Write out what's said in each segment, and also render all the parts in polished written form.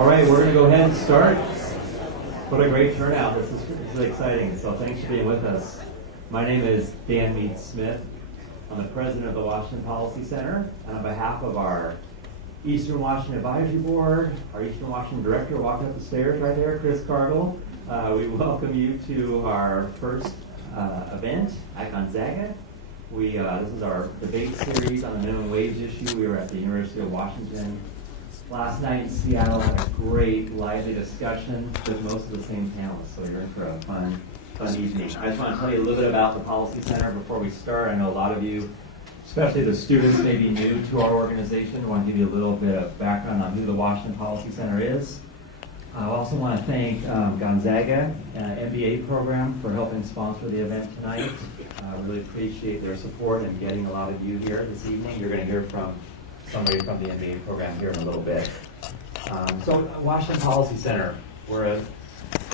All right, we're going to go ahead and start. What a great turnout. This is exciting, so thanks for being with us. My name is Dan Mead-Smith. I'm the president of the Washington Policy Center, and on behalf of our Eastern Washington Advisory Board, our Eastern Washington Director walking up the stairs right there, Chris Cargill, we welcome you to our first event at Gonzaga. This is our debate series on the minimum wage issue. We were at the University of Washington last night in Seattle, had a great, lively discussion with most of the same panelists, so you're in for a fun evening. I just want to tell you a little bit about the Policy Center before we start. I know a lot of you, especially the students, may be new to our organization. I want to give you a little bit of background on who the Washington Policy Center is. I also want to thank Gonzaga MBA program for helping sponsor the event tonight. I really appreciate their support in getting a lot of you here this evening. You're going to hear from somebody from the MBA program here in a little bit. So Washington Policy Center, we're a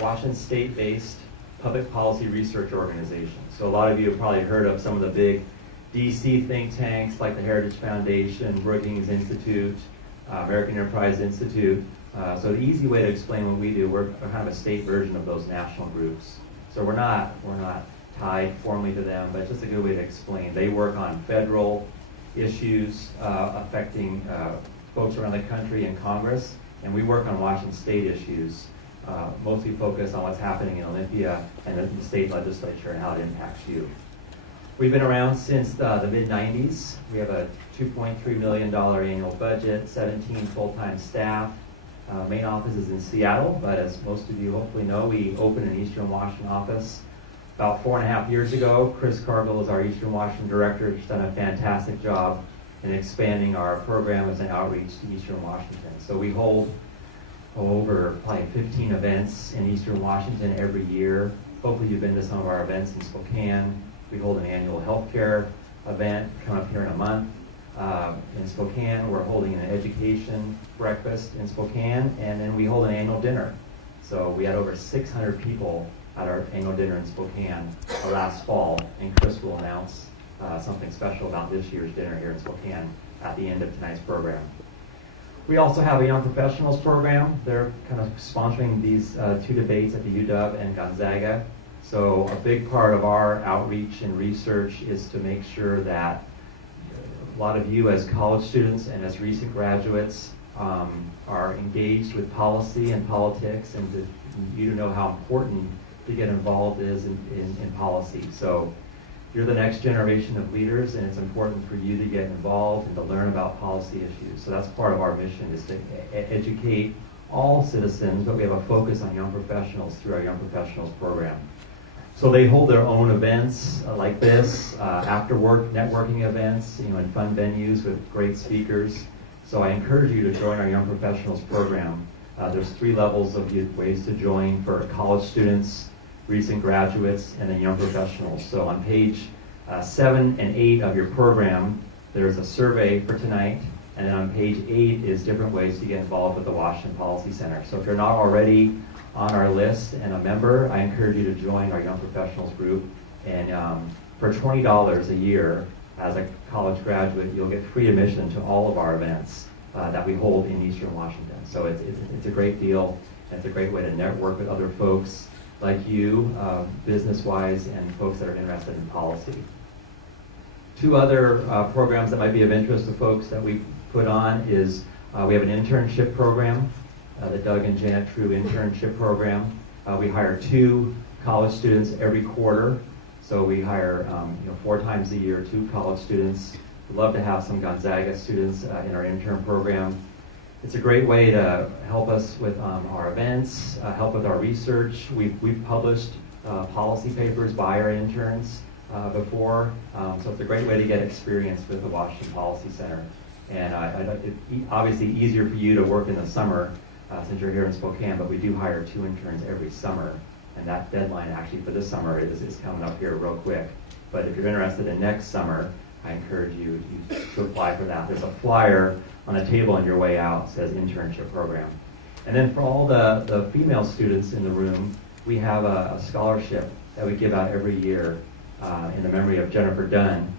Washington state-based public policy research organization. So a lot of you have probably heard of some of the big DC think tanks like the Heritage Foundation, Brookings Institute, American Enterprise Institute. So the easy way to explain what we do, we're kind of a state version of those national groups. So we're not tied formally to them, but it's just a good way to explain. They work on federal issues affecting folks around the country and Congress, and we work on Washington state issues, mostly focused on what's happening in Olympia and the state legislature and how it impacts you. We've been around since the mid-90s. We have a $2.3 million annual budget, 17 full-time staff. Main office is in Seattle, but as most of you hopefully know, we opened an Eastern Washington office about 4.5 years ago. Chris Cargill is our Eastern Washington director. He's done a fantastic job in expanding our programs and outreach to Eastern Washington. So we hold over probably 15 events in Eastern Washington every year. Hopefully you've been to some of our events in Spokane. We hold an annual healthcare event coming up here in a month. In Spokane, we're holding an education breakfast in Spokane, and then we hold an annual dinner. So we had over 600 people at our annual dinner in Spokane last fall, and Chris will announce something special about this year's dinner here in Spokane at the end of tonight's program. We also have a Young Professionals program. They're kind of sponsoring these two debates at the UW and Gonzaga. So a big part of our outreach and research is to make sure that a lot of you as college students and as recent graduates are engaged with policy and politics, and you to know how important to get involved is in policy. So you're the next generation of leaders, and it's important for you to get involved and to learn about policy issues. So that's part of our mission, is to educate all citizens, but we have a focus on young professionals through our Young Professionals program. So they hold their own events like this, after work networking events, in fun venues with great speakers. So I encourage you to join our Young Professionals program. There's 3 levels of ways to join for college students, recent graduates, and then young professionals. So on page 7 and 8 of your program, there's a survey for tonight, and then on page 8 is different ways to get involved with the Washington Policy Center. So if you're not already on our list and a member, I encourage you to join our Young Professionals group. And for $20 a year as a college graduate, you'll get free admission to all of our events that we hold in Eastern Washington. So it's a great deal, and it's a great way to network with other folks like you, business-wise, and folks that are interested in policy. 2 other programs that might be of interest to folks that we put on is we have an internship program, the Doug and Janet True internship program. We hire 2 college students every quarter. So we hire 4 times a year 2 college students. We'd love to have some Gonzaga students in our intern program. It's a great way to help us with our events, help with our research. We've published policy papers by our interns before, so it's a great way to get experience with the Washington Policy Center. And it's obviously easier for you to work in the summer since you're here in Spokane, but we do hire 2 interns every summer, and that deadline actually for this summer is coming up here real quick. But if you're interested in next summer, I encourage you to apply for that. There's a flyer on the table on your way out, says internship program. And then for all the female students in the room, we have a scholarship that we give out every year in the memory of Jennifer Dunn.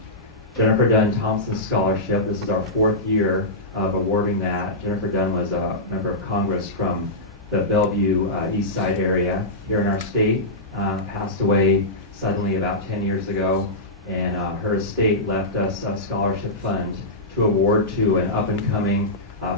Jennifer Dunn Thompson Scholarship. This is our 4th year of awarding that. Jennifer Dunn was a member of Congress from the Bellevue East Side area here in our state, passed away suddenly about 10 years ago, and her estate left us a scholarship fund to award to an up-and-coming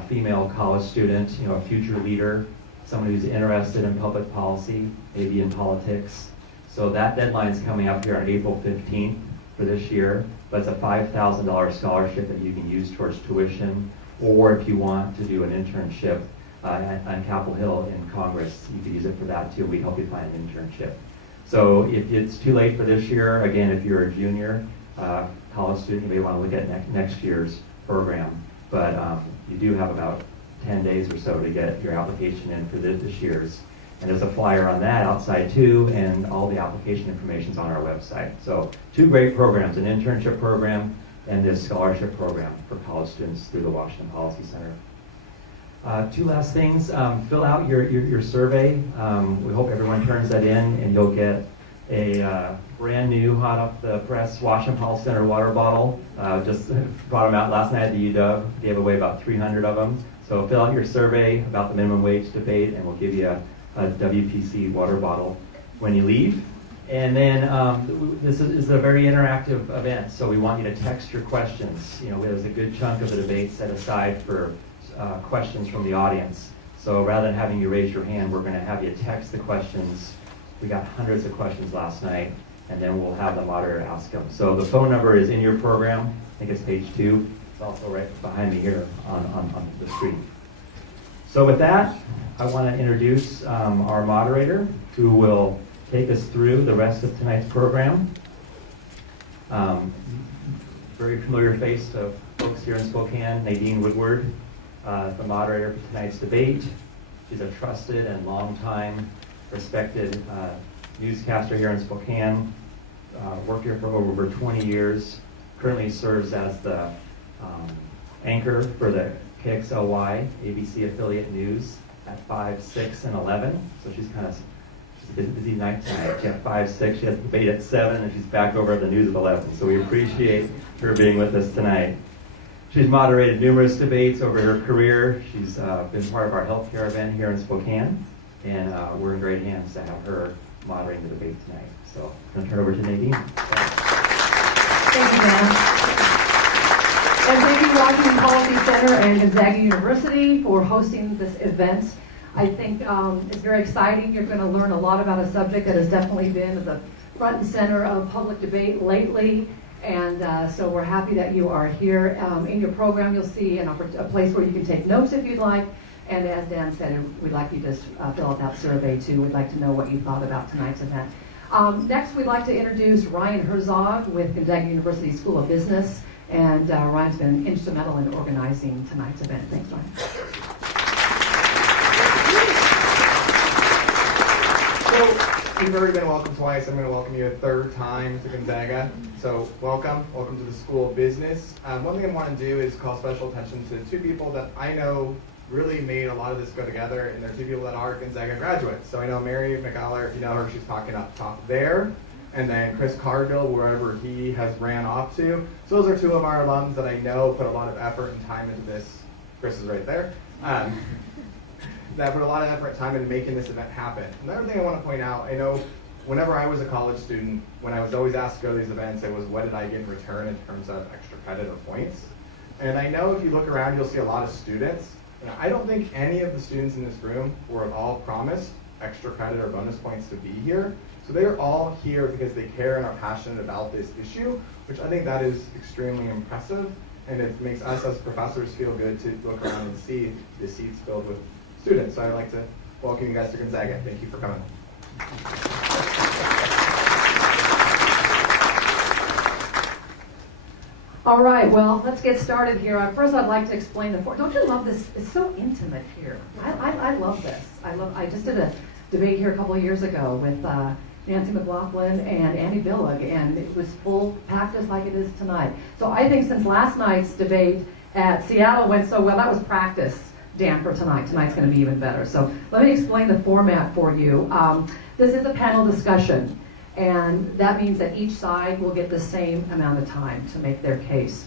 female college student, a future leader, someone who's interested in public policy, maybe in politics. So that deadline is coming up here on April 15th for this year, but it's a $5,000 scholarship that you can use towards tuition, or if you want to do an internship on Capitol Hill in Congress, you could use it for that too. We help you find an internship. So if it's too late for this year, again, if you're a junior college student, you may want to look at next year's program. But you do have about 10 days or so to get your application in for this year's. And there's a flyer on that outside too, and all the application information is on our website. So 2 great programs, an internship program and this scholarship program for college students through the Washington Policy Center. 2 last things, fill out your survey. We hope everyone turns that in, and you'll get a brand new, hot off the press Washington Policy Center water bottle. Just brought them out last night at the UW, gave away about 300 of them. So fill out your survey about the minimum wage debate, and we'll give you a WPC water bottle when you leave. And then this is a very interactive event, so we want you to text your questions. There's a good chunk of the debate set aside for questions from the audience. So rather than having you raise your hand, we're going to have you text the questions. We got hundreds of questions last night, and then we'll have the moderator ask them. So the phone number is in your program. I think it's page 2. It's also right behind me here on the screen. So with that, I want to introduce our moderator, who will take us through the rest of tonight's program. Very familiar face to folks here in Spokane, Nadine Woodward, the moderator for tonight's debate. She's a trusted and long-time respected newscaster here in Spokane. Worked here for over 20 years. Currently serves as the anchor for the KXLY ABC affiliate news at 5, 6, and 11. So she's a busy night tonight. She had 5, 6, she has debate at 7, and she's back over at the news at 11. So we appreciate her being with us tonight. She's moderated numerous debates over her career. She's been part of our healthcare event here in Spokane, and we're in great hands to have her moderating the debate tonight. So I'm going to turn it over to Nadine. Thank you, Dan. And thank you, Washington Policy Center and Gonzaga University, for hosting this event. I think it's very exciting. You're going to learn a lot about a subject that has definitely been at the front and center of public debate lately. And so we're happy that you are here. In your program, you'll see a place where you can take notes if you'd like. And as Dan said, we'd like you to fill out that survey too. We'd like to know what you thought about tonight's event. Next, we'd like to introduce Ryan Herzog with Gonzaga University School of Business. And Ryan's been instrumental in organizing tonight's event. Thanks, Ryan. So, you've already been welcome twice. I'm going to welcome you a 3rd time to Gonzaga. So, welcome to the School of Business. One thing I want to do is call special attention to 2 people that I know really made a lot of this go together, and they're 2 people that are Gonzaga graduates. So I know Mary McAllister, if you know her, she's talking up top there. And then Chris Cargill, wherever he has ran off to. So those are 2 of our alums that I know put a lot of effort and time into this. Chris is right there. That put a lot of effort and time into making this event happen. Another thing I want to point out, I know whenever I was a college student, when I was always asked to go to these events, it was what did I get in return in terms of extra credit or points. And I know if you look around, you'll see a lot of students. And I don't think any of the students in this room were at all promised extra credit or bonus points to be here. So they are all here because they care and are passionate about this issue, which I think that is extremely impressive, and it makes us as professors feel good to look around and see the seats filled with students. So I'd like to welcome you guys to Gonzaga. Thank you for coming. All right, well, let's get started here. First, I'd like to explain the format. Don't you love this? It's so intimate here. I love this. I just did a debate here a couple of years ago with Nancy McLaughlin and Annie Billig, and it was full packed just like it is tonight. So I think since last night's debate at Seattle went so well, that was practice, Dan, for tonight. Tonight's going to be even better. So let me explain the format for you. This is a panel discussion, and that means that each side will get the same amount of time to make their case.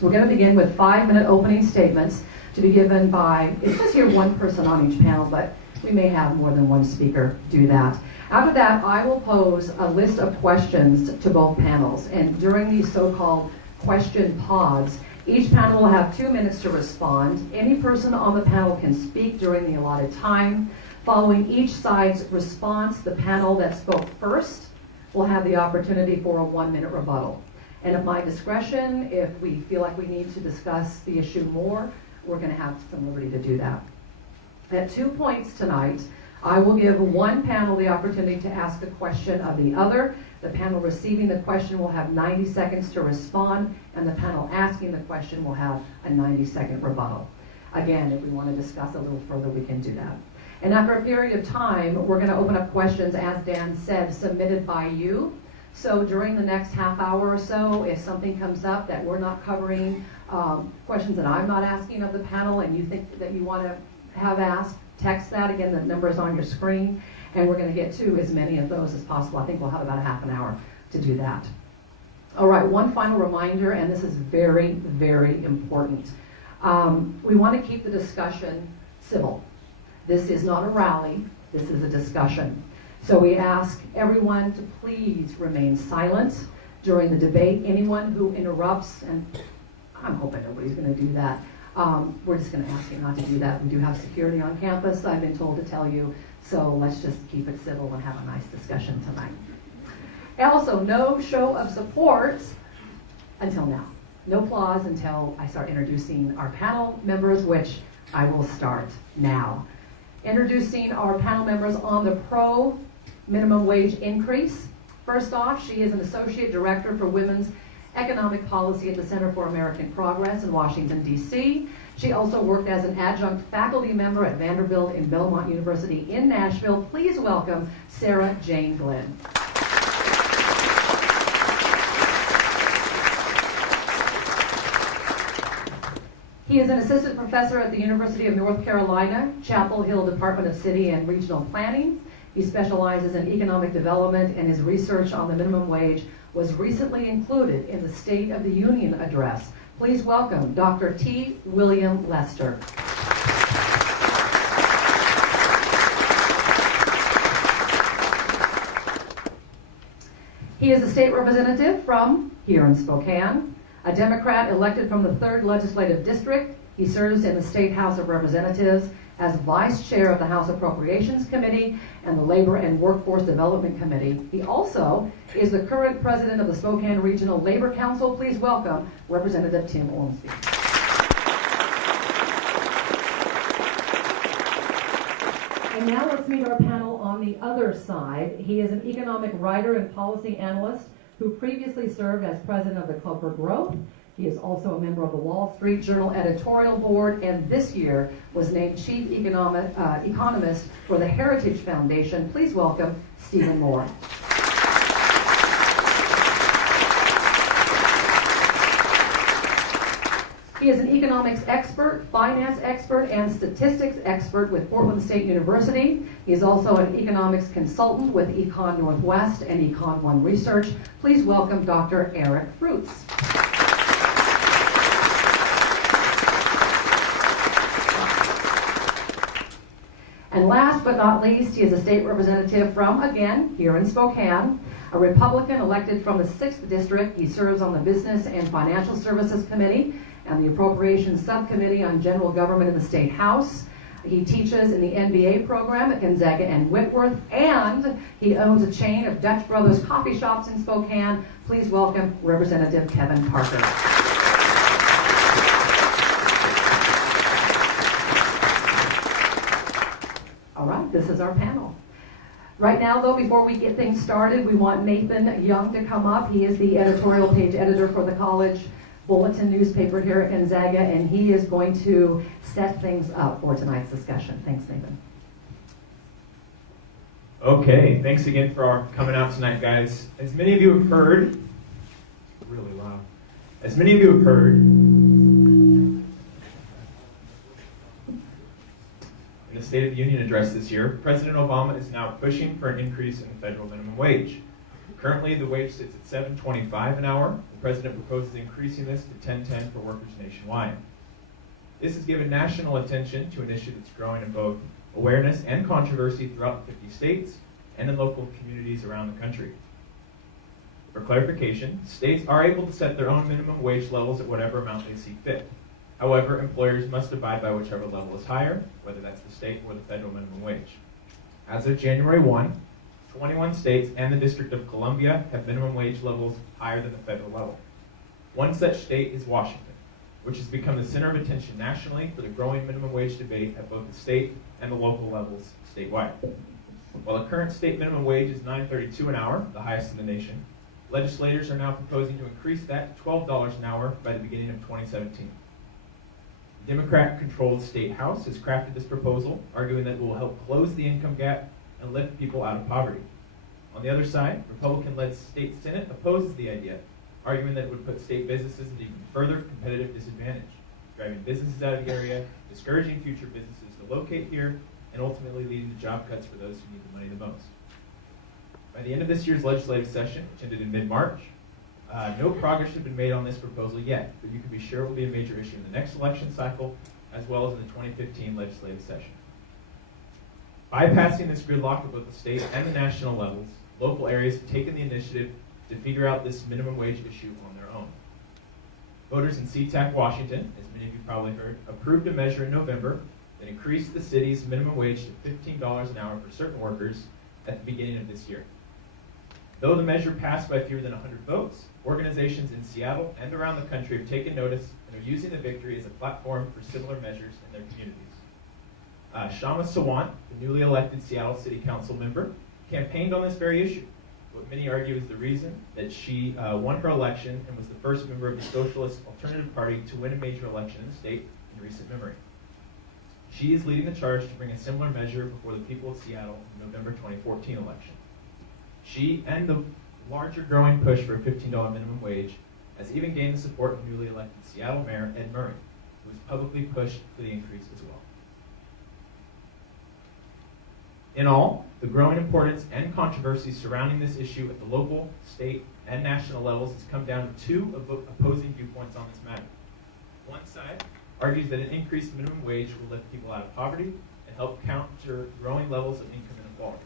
We're going to begin with 5-minute opening statements to be given by, it says here one person on each panel, but we may have more than one speaker do that. After that, I will pose a list of questions to both panels, and during these so-called question pods, each panel will have 2 minutes to respond. Any person on the panel can speak during the allotted time. Following each side's response, the panel that spoke first will have the opportunity for a 1-minute rebuttal. And at my discretion, if we feel like we need to discuss the issue more, we're going to have some liberty to do that. At 2 points tonight, I will give one panel the opportunity to ask a question of the other. The panel receiving the question will have 90 seconds to respond, and the panel asking the question will have a 90-second rebuttal. Again, if we want to discuss a little further, we can do that. And after a period of time, we're going to open up questions, as Dan said, submitted by you. So during the next half hour or so, if something comes up that we're not covering, questions that I'm not asking of the panel, and you think that you want to have asked, text that. Again, the number is on your screen, and we're going to get to as many of those as possible. I think we'll have about a half an hour to do that. All right, one final reminder, and this is very, very important. We want to keep the discussion civil. This is not a rally, this is a discussion. So we ask everyone to please remain silent during the debate. Anyone who interrupts, and I'm hoping nobody's going to do that, we're just going to ask you not to do that. We do have security on campus, I've been told to tell you, so let's just keep it civil and have a nice discussion tonight. Also, no show of support until now. No applause until I start introducing our panel members, which I will start now. Introducing our panel members on the pro minimum wage increase. First off, she is an Associate Director for Women's Economic Policy at the Center for American Progress in Washington, D.C. She also worked as an adjunct faculty member at Vanderbilt and Belmont University in Nashville. Please welcome Sarah Jane Glynn. He is an assistant professor at the University of North Carolina, Chapel Hill Department of City and Regional Planning. He specializes in economic development, and his research on the minimum wage was recently included in the State of the Union address. Please welcome Dr. T. William Lester. He is a state representative from here in Spokane, a Democrat elected from the 3rd Legislative District. He serves in the State House of Representatives as Vice Chair of the House Appropriations Committee and the Labor and Workforce Development Committee. He also is the current president of the Spokane Regional Labor Council. Please welcome Representative Tim Ormsby. And now let's meet our panel on the other side. He is an economic writer and policy analyst who previously served as president of the Club for Growth. He is also a member of the Wall Street Journal editorial board, and this year was named chief economist for the Heritage Foundation. Please welcome Stephen Moore. He is an economics expert, finance expert, and statistics expert with Portland State University. He is also an economics consultant with Econ Northwest and Econ One Research. Please welcome Dr. Eric Fruits. And last but not least, he is a state representative from, again, here in Spokane, a Republican elected from the 6th District. He serves on the Business and Financial Services Committee and the Appropriations Subcommittee on General Government in the State House. He teaches in the MBA program at Gonzaga and Whitworth, and he owns a chain of Dutch Brothers coffee shops in Spokane. Please welcome Representative Kevin Parker. All right, this is our panel. Right now, though, before we get things started, we want Nathan Young to come up. He is the editorial page editor for the college bulletin newspaper here at Gonzaga, and he is going to set things up for tonight's discussion. Thanks, Nathan. Okay, thanks again for coming out tonight, guys. As many of you have heard, really loud. As many of you have heard, in the State of the Union address this year, President Obama is now pushing for an increase in the federal minimum wage. Currently, the wage sits at $7.25 an hour. The president proposes increasing this to $10.10 for workers nationwide. This has given national attention to an issue that's growing in both awareness and controversy throughout the 50 states and in local communities around the country. For clarification, states are able to set their own minimum wage levels at whatever amount they see fit. However, employers must abide by whichever level is higher, whether that's the state or the federal minimum wage. As of January 1, 21 states and the District of Columbia have minimum wage levels higher than the federal level. One such state is Washington, which has become the center of attention nationally for the growing minimum wage debate at both the state and the local levels statewide. While the current state minimum wage is $9.32 an hour, the highest in the nation, legislators are now proposing to increase that to $12 an hour by the beginning of 2017. The Democrat-controlled State House has crafted this proposal, arguing that it will help close the income gap and lift people out of poverty. On the other side, Republican-led state Senate opposes the idea, arguing that it would put state businesses in even further competitive disadvantage, driving businesses out of the area, discouraging future businesses to locate here, and ultimately leading to job cuts for those who need the money the most. By the end of this year's legislative session, which ended in mid-March, no progress has been made on this proposal yet, but you can be sure it will be a major issue in the next election cycle, as well as in the 2015 legislative session. Bypassing this gridlock at both the state and the national levels, local areas have taken the initiative to figure out this minimum wage issue on their own. Voters in SeaTac, Washington, as many of you probably heard, approved a measure in November that increased the city's minimum wage to $15 an hour for certain workers at the beginning of this year. Though the measure passed by fewer than 100 votes, organizations in Seattle and around the country have taken notice and are using the victory as a platform for similar measures in their communities. Shama Sawant, the newly elected Seattle City Council member, campaigned on this very issue, what many argue is the reason that she won her election and was the first member of the Socialist Alternative Party to win a major election in the state in recent memory. She is leading the charge to bring a similar measure before the people of Seattle in the November 2014 election. She and the larger growing push for a $15 minimum wage has even gained the support of newly elected Seattle Mayor Ed Murray, who has publicly pushed for the increase as well. In all, the growing importance and controversy surrounding this issue at the local, state, and national levels has come down to two opposing viewpoints on this matter. One side argues that an increased minimum wage will lift people out of poverty and help counter growing levels of income inequality.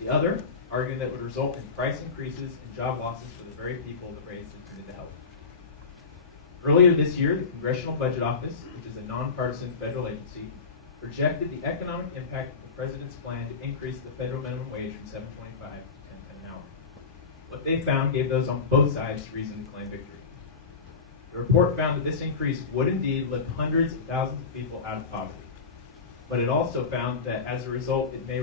The other, arguing that it would result in price increases and job losses for the very people the raise is intended to help. Earlier this year, the Congressional Budget Office, which is a nonpartisan federal agency, projected the economic impact of the president's plan to increase the federal minimum wage from $7.25 to $10 an hour. What they found gave those on both sides reason to claim victory. The report found that this increase would indeed lift hundreds of thousands of people out of poverty. But it also found that as a result, it may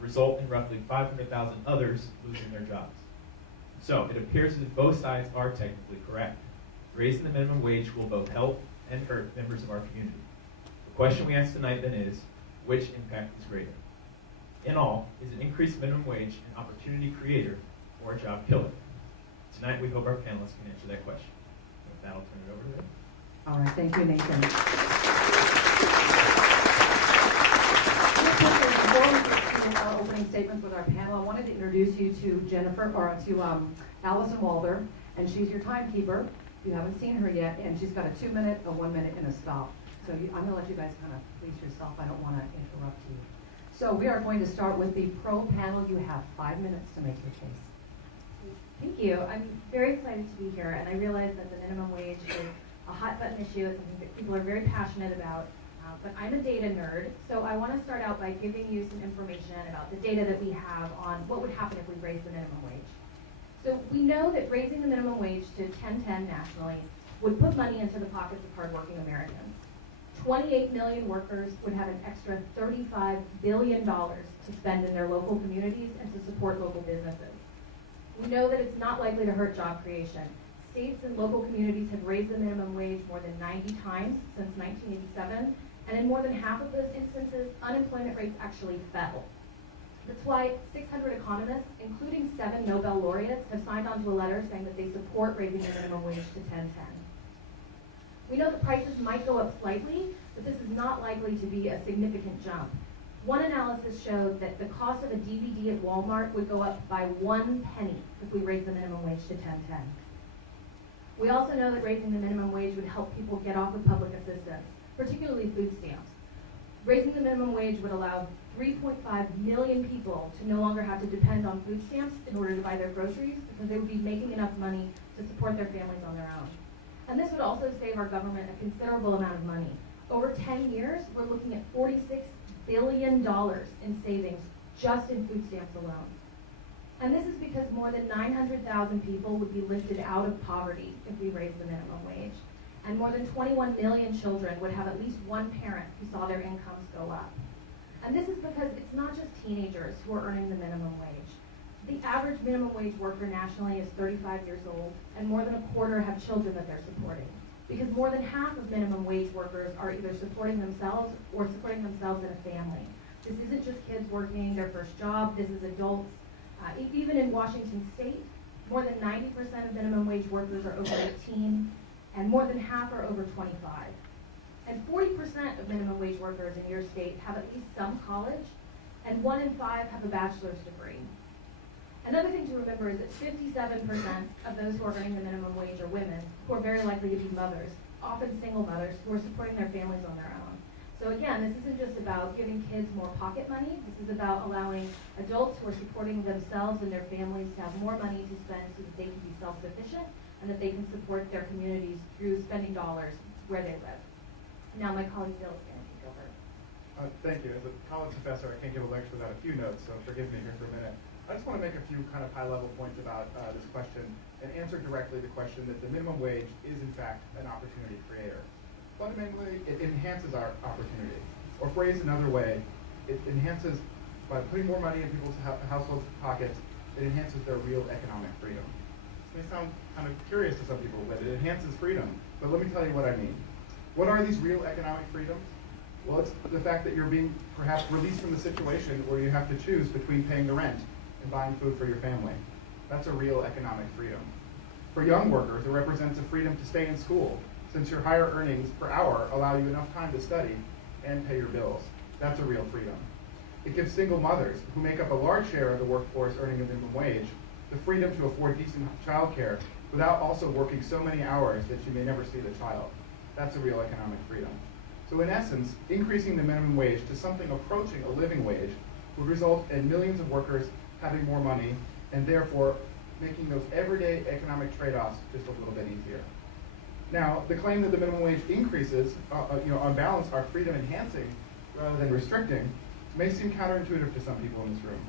result in roughly 500,000 others losing their jobs. So it appears that both sides are technically correct. Raising the minimum wage will both help and hurt members of our community. The question we ask tonight then is, which impact is greater? In all, is an increased minimum wage an opportunity creator or a job killer? Tonight we hope our panelists can answer that question. With that, I'll turn it over to them. All right, thank you, Nathan. Before we get to our opening statements with our panel, I wanted to introduce you to Allison Walder, and she's your timekeeper. You haven't seen her yet, and she's got a 2-minute, a 1-minute, and a stop. So I'm going to let you guys kind of please yourself. I don't want to interrupt you. So we are going to start with the pro panel. You have 5 minutes to make your case. Thank you. I'm very excited to be here, and I realize that the minimum wage is a hot-button issue. It's something that people are very passionate about. But I'm a data nerd, so I want to start out by giving you some information about the data that we have on what would happen if we raised the minimum wage. So we know that raising the minimum wage to $10.10 nationally would put money into the pockets of hardworking Americans. 28 million workers would have an extra $35 billion to spend in their local communities and to support local businesses. We know that it's not likely to hurt job creation. States and local communities have raised the minimum wage more than 90 times since 1987, and in more than half of those instances, unemployment rates actually fell. That's why 600 economists, including 7 Nobel laureates, have signed on to a letter saying that they support raising the minimum wage to $10.10. We know that prices might go up slightly, but this is not likely to be a significant jump. One analysis showed that the cost of a DVD at Walmart would go up by 1 penny if we raised the minimum wage to $10.10. We also know that raising the minimum wage would help people get off of public assistance, particularly food stamps. Raising the minimum wage would allow 3.5 million people to no longer have to depend on food stamps in order to buy their groceries, because they would be making enough money to support their families on their own. And this would also save our government a considerable amount of money. Over 10 years, we're looking at $46 billion in savings just in food stamps alone. And this is because more than 900,000 people would be lifted out of poverty if we raised the minimum wage. And more than 21 million children would have at least one parent who saw their incomes go up. And this is because it's not just teenagers who are earning the minimum wage. The average minimum wage worker nationally is 35 years old, and more than a quarter have children that they're supporting. Because more than half of minimum wage workers are either supporting themselves or supporting themselves in a family. This isn't just kids working their first job, this is adults. Even in Washington state, more than 90% of minimum wage workers are over 18, and more than half are over 25. And 40% of minimum wage workers in your state have at least some college, and 1 in 5 have a bachelor's degree. Another thing to remember is that 57% of those who are earning the minimum wage are women, who are very likely to be mothers, often single mothers, who are supporting their families on their own. So again, this isn't just about giving kids more pocket money. This is about allowing adults who are supporting themselves and their families to have more money to spend so that they can be self-sufficient and that they can support their communities through spending dollars where they live. Now my colleague Bill is going to take over. Thank you. As a college professor, I can't give a lecture without a few notes, so forgive me here for a minute. I just want to make a few kind of high-level points about this question and answer directly the question that the minimum wage is, in fact, an opportunity creator. Fundamentally, it enhances our opportunity. Or phrased another way, it enhances, by putting more money in people's household pockets, it enhances their real economic freedom. This may sound kind of curious to some people, but it enhances freedom. But let me tell you what I mean. What are these real economic freedoms? Well, it's the fact that you're being perhaps released from the situation where you have to choose between paying the rent and buying food for your family. That's a real economic freedom. For young workers, it represents a freedom to stay in school, since your higher earnings per hour allow you enough time to study and pay your bills. That's a real freedom. It gives single mothers, who make up a large share of the workforce earning a minimum wage, the freedom to afford decent childcare without also working so many hours that you may never see the child. That's a real economic freedom. So in essence, increasing the minimum wage to something approaching a living wage would result in millions of workers having more money and therefore making those everyday economic trade-offs just a little bit easier. Now, the claim that the minimum wage increases, on balance, are freedom enhancing rather than restricting, may seem counterintuitive to some people in this room.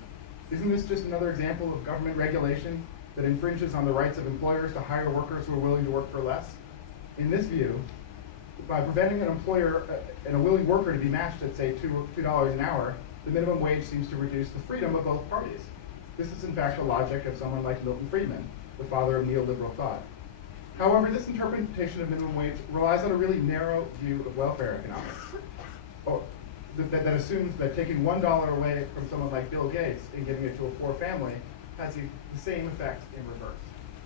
Isn't this just another example of government regulation that infringes on the rights of employers to hire workers who are willing to work for less? In this view, by preventing an employer and a willing worker to be matched at, say, $2 an hour, the minimum wage seems to reduce the freedom of both parties. This is, in fact, the logic of someone like Milton Friedman, the father of neoliberal thought. However, this interpretation of minimum wage relies on a really narrow view of welfare economics, that assumes that taking $1 away from someone like Bill Gates and giving it to a poor family has the same effect in reverse,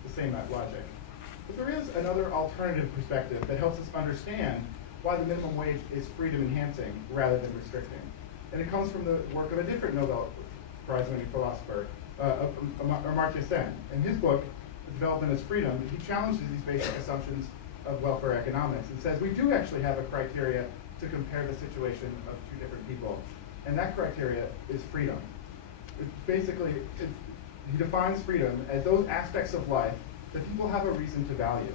the same logic. But there is another alternative perspective that helps us understand why the minimum wage is freedom enhancing rather than restricting. And it comes from the work of a different Nobel Prize-winning philosopher, Amartya Sen. In his book, Development as Freedom, he challenges these basic assumptions of welfare economics and says we do actually have a criteria to compare the situation of two different people. And that criteria is freedom. He defines freedom as those aspects of life that people have a reason to value.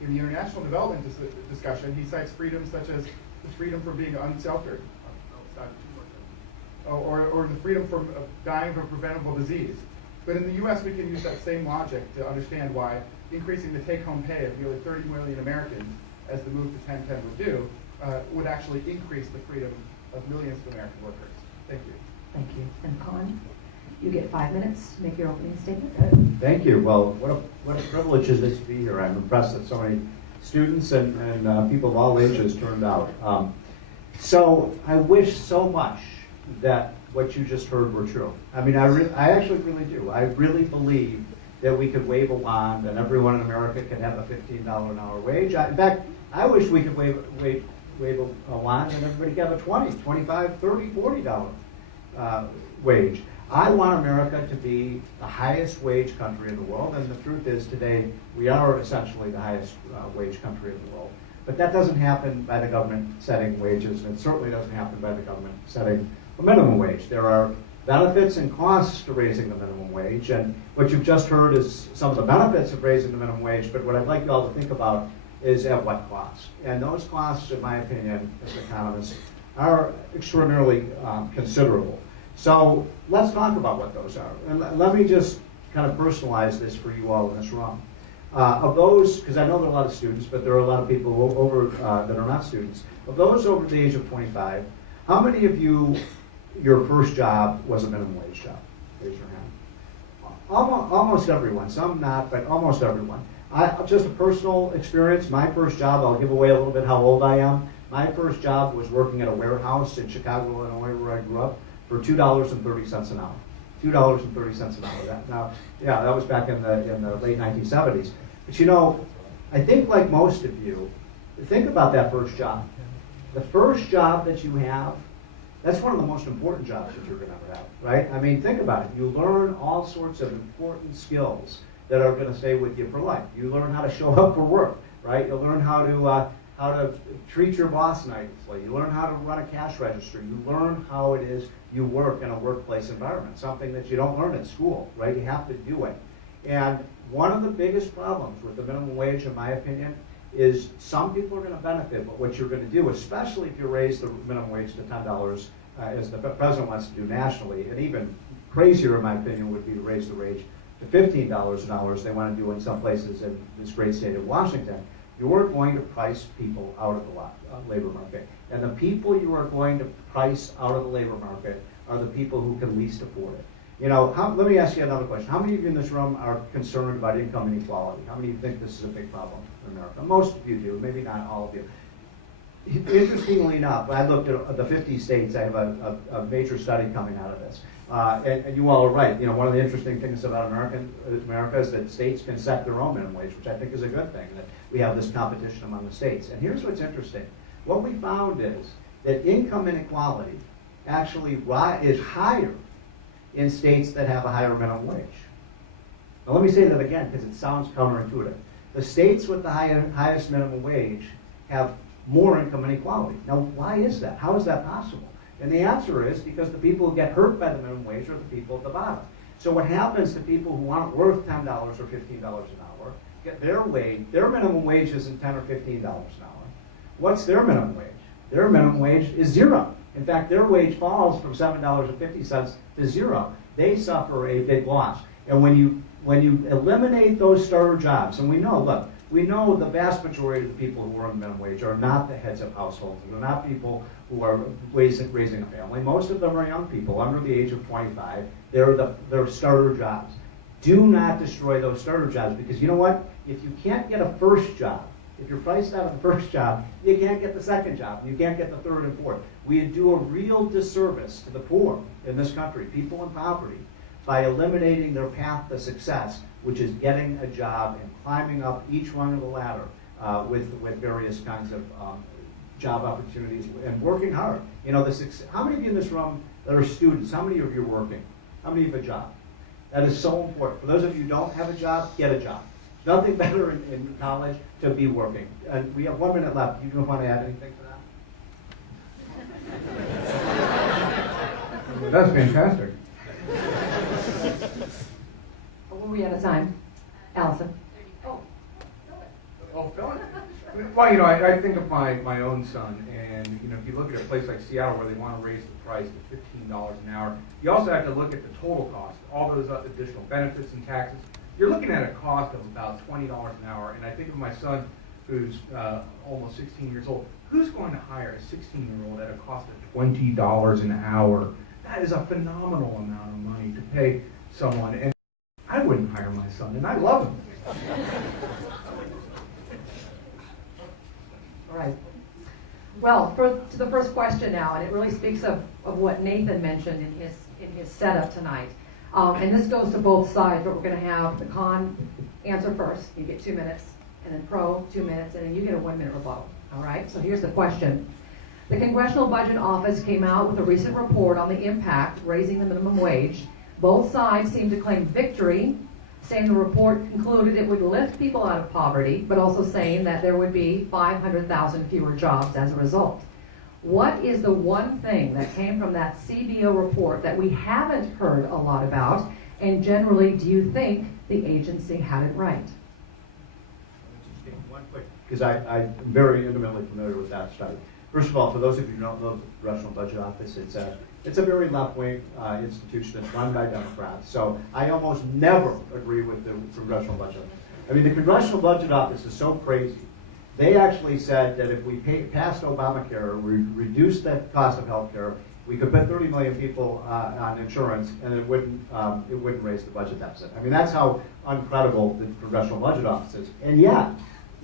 In the international development discussion, he cites freedoms such as the freedom from being unsheltered, or the freedom from dying of a preventable disease. But in the US, we can use that same logic to understand why increasing the take-home pay of nearly 30 million Americans, as the move to 1010 would do, would actually increase the freedom of millions of American workers. Thank you. Thank you. And Con, you get 5 minutes to make your opening statement. Thank you. Well, what a privilege it is to be here. I'm impressed that so many students and people of all ages turned out. So I wish so much that what you just heard were true. I mean, I actually really do. I really believe that we could wave a wand and everyone in America could have a $15 an hour wage. In fact, I wish we could wave a wand and everybody could have a $20, $25, $30, $40 wage. I want America to be the highest wage country in the world, and the truth is today we are essentially the highest wage country in the world. But that doesn't happen by the government setting wages, and it certainly doesn't happen by the government setting a minimum wage. There are benefits and costs to raising the minimum wage, and what you've just heard is some of the benefits of raising the minimum wage, but what I'd like you all to think about is at what cost. And those costs, in my opinion, as economists, are extraordinarily considerable. So let's talk about what those are. And let me just kind of personalize this for you all in this room. Of those, because I know there are a lot of students, but there are a lot of people over that are not students. Of those over the age of 25, how many of you, your first job was a minimum wage job? Raise your hand. Almost everyone, some not, but almost everyone. Just a personal experience, my first job, I'll give away a little bit how old I am. My first job was working at a warehouse in Chicago, Illinois, where I grew up, for $2.30 an hour. $2.30 an hour. That was back in the late 1970s. But you know, I think like most of you, think about that first job. The first job that you have, that's one of the most important jobs that you're going to ever have, right? I mean, think about it. You learn all sorts of important skills that are going to stay with you for life. You learn how to show up for work, right? You'll learn how to treat your boss nicely. You learn how to run a cash register. You learn how it is you work in a workplace environment, something that you don't learn in school, right? You have to do it. And one of the biggest problems with the minimum wage, in my opinion, is some people are going to benefit, but what you're going to do, especially if you raise the minimum wage to $10, as the president wants to do nationally, and even crazier, in my opinion, would be to raise the wage to $15 an hour, as they want to do in some places in this great state of Washington. You're going to price people out of the labor market. And the people you are going to price out of the labor market are the people who can least afford it. You know, let me ask you another question. How many of you in this room are concerned about income inequality? How many of you think this is a big problem in America? Most of you do, maybe not all of you. Interestingly enough, when I looked at the 50 states, I have a major study coming out of this. And you all are right. You know, one of the interesting things about America is that states can set their own minimum wage, which I think is a good thing, that we have this competition among the states. And here's what's interesting. What we found is that income inequality actually is higher in states that have a higher minimum wage. Now let me say that again because it sounds counterintuitive. The states with the highest minimum wage have more income inequality. Now why is that? How is that possible? And the answer is because the people who get hurt by the minimum wage are the people at the bottom. So what happens to people who aren't worth $10 or $15 an hour, get their minimum wage isn't $10 or $15 an hour. What's their minimum wage? Their minimum wage is zero. In fact, their wage falls from $7.50 to zero. They suffer a big loss. And when you eliminate those starter jobs, and we know the vast majority of the people who earn minimum wage are not the heads of households. They're not people who are raising a family. Most of them are young people under the age of 25. They're starter jobs. Do not destroy those starter jobs because you know what? If you can't get a first job, if you're priced out of the first job, you can't get the second job. You can't get the third and fourth. We do a real disservice to the poor in this country, people in poverty, by eliminating their path to success, which is getting a job and climbing up each rung of the ladder with various kinds of job opportunities and working hard. You know, how many of you in this room that are students, how many of you are working? How many have a job? That is so important. For those of you who don't have a job, get a job. Nothing better in college to be working. And we have 1 minute left. You don't want to add anything to that? That's fantastic. Were we out of time? Allison? Oh, Phil? Well, you know, I think of my own son, and you know, if you look at a place like Seattle where they want to raise the price to $15 an hour, you also have to look at the total cost, all those additional benefits and taxes. You're looking at a cost of about $20 an hour, and I think of my son, who's almost 16 years old. Who's going to hire a 16-year-old at a cost of $20 an hour? That is a phenomenal amount of money to pay someone, and I wouldn't hire my son, and I love him. All right. Well, to the first question now, and it really speaks of what Nathan mentioned in his setup tonight. And this goes to both sides, but we're going to have the con answer first. You get 2 minutes, and then pro 2 minutes, and then you get a 1 minute rebuttal. All right? So here's the question. The Congressional Budget Office came out with a recent report on the impact raising the minimum wage. Both sides seem to claim victory, saying the report concluded it would lift people out of poverty, but also saying that there would be 500,000 fewer jobs as a result. What is the one thing that came from that CBO report that we haven't heard a lot about? And generally, do you think the agency had it right? One quick, because I'm very intimately familiar with that study. First of all, for those of you who don't know the Congressional Budget Office, it's a very left-wing institution that's run by Democrats. So I almost never agree with the Congressional Budget Office. I mean, the Congressional Budget Office is so crazy. They actually said that if we passed Obamacare, we reduced the cost of health care, we could put 30 million people on insurance, and it wouldn't raise the budget deficit. I mean, that's how uncredible the Congressional Budget Office is. And yet,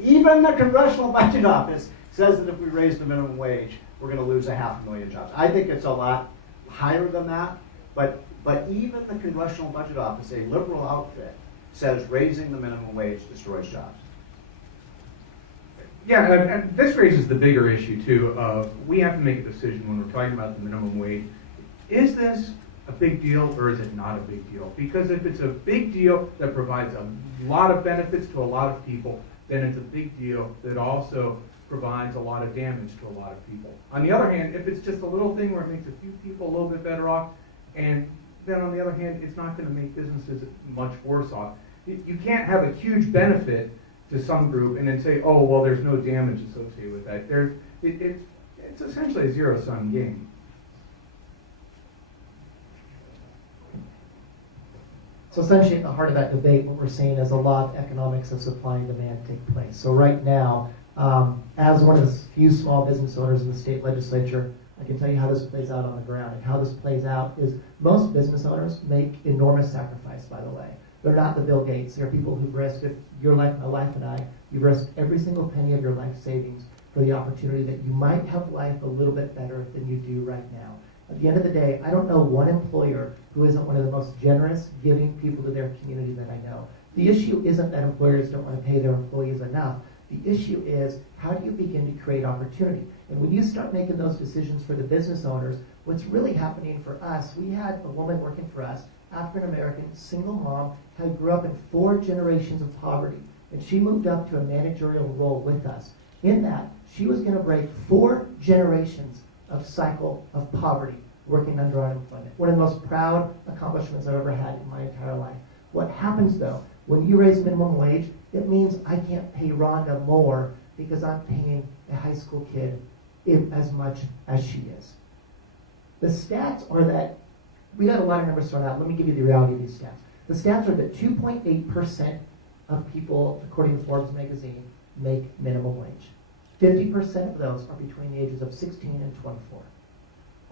even the Congressional Budget Office says that if we raise the minimum wage, we're going to lose 500,000 jobs. I think it's a lot higher than that, but even the Congressional Budget Office, a liberal outfit, says raising the minimum wage destroys jobs. Yeah, and this raises the bigger issue too of we have to make a decision when we're talking about the minimum wage. Is this a big deal or is it not a big deal? Because if it's a big deal that provides a lot of benefits to a lot of people, then it's a big deal that also provides a lot of damage to a lot of people. On the other hand, if it's just a little thing where it makes a few people a little bit better off, and then on the other hand, it's not going to make businesses much worse off. You can't have a huge benefit to some group and then say, oh, well, there's no damage associated with that. It's essentially a zero-sum game. So essentially at the heart of that debate, what we're saying is a law of economics of supply and demand take place. So right now, as one of the few small business owners in the state legislature, I can tell you how this plays out on the ground. And how this plays out is most business owners make enormous sacrifice, by the way. They're not the Bill Gates. They're people who've risked your life, my life and I, you've risked every single penny of your life savings for the opportunity that you might have life a little bit better than you do right now. At the end of the day, I don't know one employer who isn't one of the most generous, giving people to their community that I know. The issue isn't that employers don't want to pay their employees enough. The issue is, how do you begin to create opportunity? And when you start making those decisions for the business owners, what's really happening for us, we had a woman working for us, African-American, single mom, who grew up in 4 generations of poverty. And she moved up to a managerial role with us. In that, she was going to break 4 generations of cycle of poverty working under unemployment. One of the most proud accomplishments I've ever had in my entire life. What happens though, when you raise minimum wage, it means I can't pay Rhonda more because I'm paying a high school kid as much as she is. The stats are that, we got a lot of numbers thrown out. Let me give you the reality of these stats. The stats are that 2.8% of people, according to Forbes magazine, make minimum wage. 50% of those are between the ages of 16 and 24.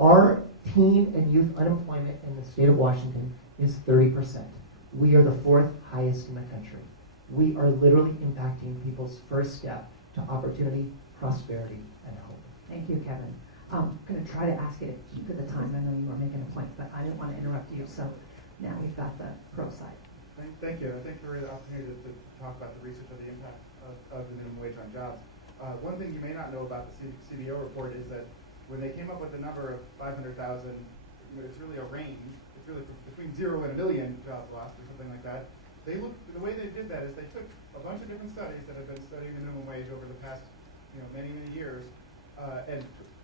Our teen and youth unemployment in the state of Washington is 30%. We are the 4th highest in the country. We are literally impacting people's first step to opportunity, prosperity, and hope. Thank you, Kevin. I'm going to try to ask you to keep to the time. I know you were making a point, but I didn't want to interrupt you. So now we've got the pro side. Thank you. Thank you for the opportunity to talk about the research of the impact of the minimum wage on jobs. One thing you may not know about the CBO report is that when they came up with the number of 500,000, it's really a range. It's really between 0 and 1 million jobs lost or something like that. The way they did that is they took a bunch of different studies that have been studying the minimum wage over the past many years and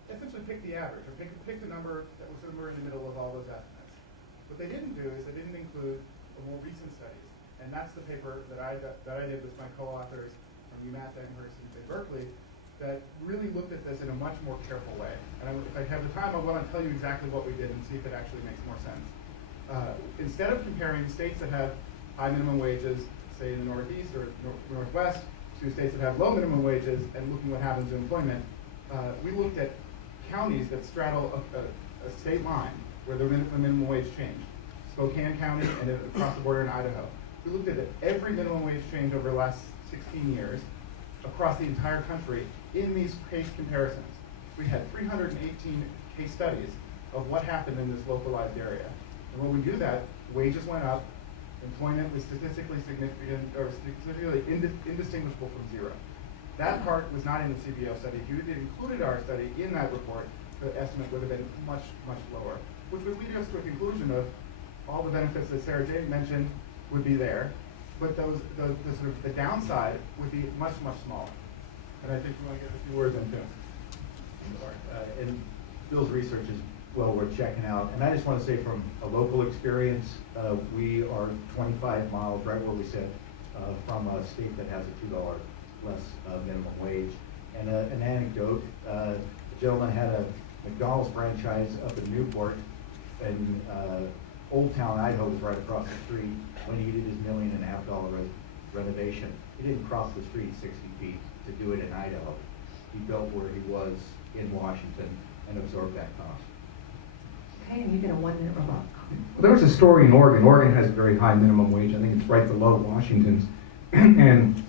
essentially picked the average, or picked a number that was somewhere in the middle of all those estimates. What they didn't do is they didn't include the more recent studies, and that's the paper that I did with my co-authors from UMass Amherst and Berkeley that really looked at this in a much more careful way. And if I have the time, I want to tell you exactly what we did and see if it actually makes more sense. Instead of comparing states that have high minimum wages, say in the Northeast or Northwest, to states that have low minimum wages and looking what happens to employment, we looked at counties that straddle a state line where the minimum wage changed. Spokane County and across the border in Idaho. We looked at every minimum wage change over the last 16 years across the entire country in these case comparisons. We had 318 case studies of what happened in this localized area. And when we do that, wages went up, employment was statistically significant or statistically indistinguishable from 0. That part was not in the CBO study. If you had included our study in that report, the estimate would have been much, much lower, which would lead us to a conclusion of all the benefits that Sarah Jane mentioned would be there, but the sort of the downside would be much, much smaller. And I think we want to get a few words in too. And Bill's research is well worth checking out. And I just want to say from a local experience, we are 25 miles, right where we sit, from a state that has a $2 less minimum wage. And an anecdote, a gentleman had a McDonald's franchise up in Newport, and Old Town, Idaho was right across the street when he did his $1.5 million renovation. He didn't cross the street 60 feet to do it in Idaho. He built where he was in Washington and absorbed that cost. Okay, and you get a 1 minute remark. Well, there was a story in Oregon. Oregon has a very high minimum wage. I think it's right below Washington's. And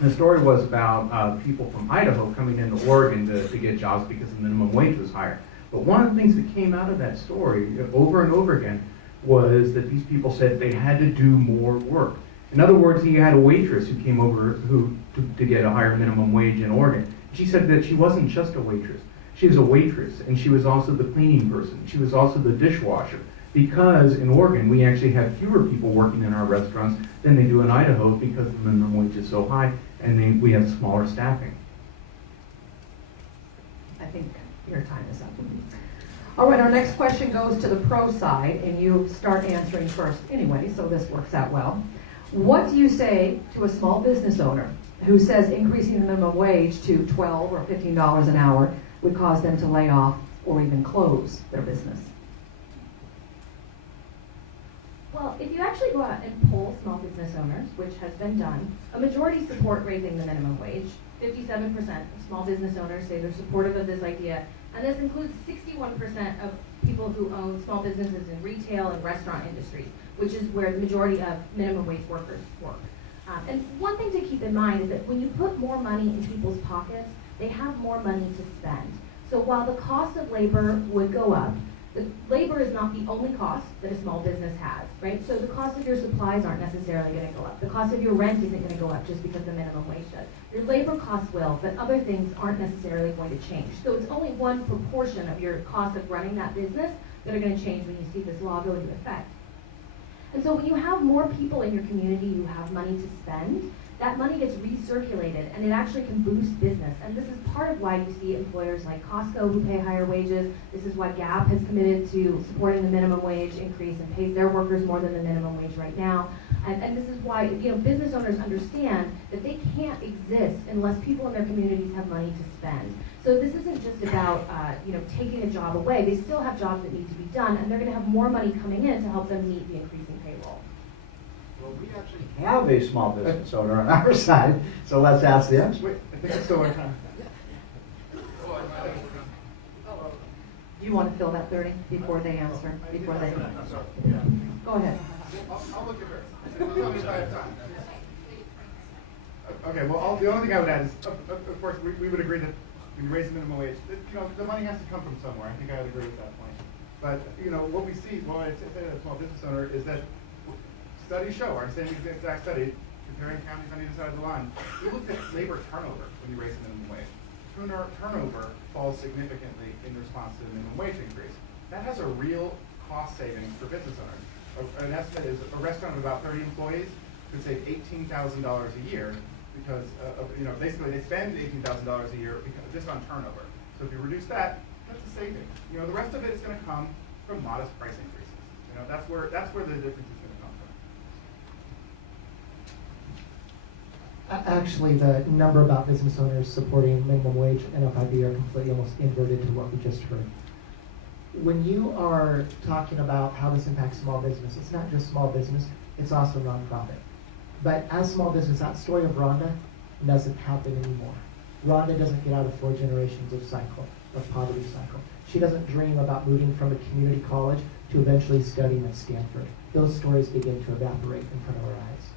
the story was about people from Idaho coming into Oregon to get jobs because the minimum wage was higher. But one of the things that came out of that story over and over again was that these people said they had to do more work. In other words, he had a waitress who came over to get a higher minimum wage in Oregon. She said that she wasn't just a waitress. She was a waitress, and she was also the cleaning person. She was also the dishwasher. Because in Oregon, we actually have fewer people working in our restaurants than they do in Idaho because the minimum wage is so high, and we have smaller staffing. I think your time is up. All right, our next question goes to the pro side, and you start answering first anyway, so this works out well. What do you say to a small business owner who says increasing the minimum wage to $12 or $15 an hour would cause them to lay off or even close their business? Well, if you actually go out and poll small business owners, which has been done, a majority support raising the minimum wage. 57% of small business owners say they're supportive of this idea, and this includes 61% of people who own small businesses in retail and restaurant industries, which is where the majority of minimum wage workers work. And one thing to keep in mind is that when you put more money in people's pockets, they have more money to spend. So while the cost of labor would go up, the labor is not the only cost that a small business has, right? So the cost of your supplies aren't necessarily going to go up. The cost of your rent isn't going to go up just because the minimum wage does. Your labor costs will, but other things aren't necessarily going to change. So it's only one proportion of your cost of running that business that are going to change when you see this law go into effect. And so when you have more people in your community who have money to spend, that money gets recirculated and it actually can boost business. And this is part of why you see employers like Costco who pay higher wages. This is why Gap has committed to supporting the minimum wage increase and pays their workers more than the minimum wage right now. And this is why business owners understand that they can't exist unless people in their communities have money to spend. So this isn't just about taking a job away. They still have jobs that need to be done, and they're going to have more money coming in to help them meet the increasing payroll. Well, we actually have a small business owner on our side, so let's ask the expert. Wait, I think it's still on time. You want to fill that 30 before they answer? Before they go ahead. I'll look at her. Tell me if I have time. Okay, well, the only thing I would add is, of course, we would agree that when you raise the minimum wage, the money has to come from somewhere. I think I would agree with that point. But, what we see, well, I say to a small business owner, is that studies show, our same exact study, comparing counties on either side of the line, we looked at labor turnover when you raise the minimum wage. Turnover falls significantly in response to the minimum wage increase. That has a real cost savings for business owners. An estimate is a restaurant of about 30 employees could save $18,000 a year because, basically they spend $18,000 a year just on turnover. So if you reduce that, that's a saving. The rest of it is going to come from modest price increases. That's where the difference is going to come from. Actually, the number about business owners supporting minimum wage and NFIB are completely almost inverted to what we just heard. When you are talking about how this impacts small business, it's not just small business, it's also nonprofit. But as small business, that story of Rhonda doesn't happen anymore. Rhonda doesn't get out of 4 generations of poverty cycle. She doesn't dream about moving from a community college to eventually studying at Stanford. Those stories begin to evaporate in front of our eyes.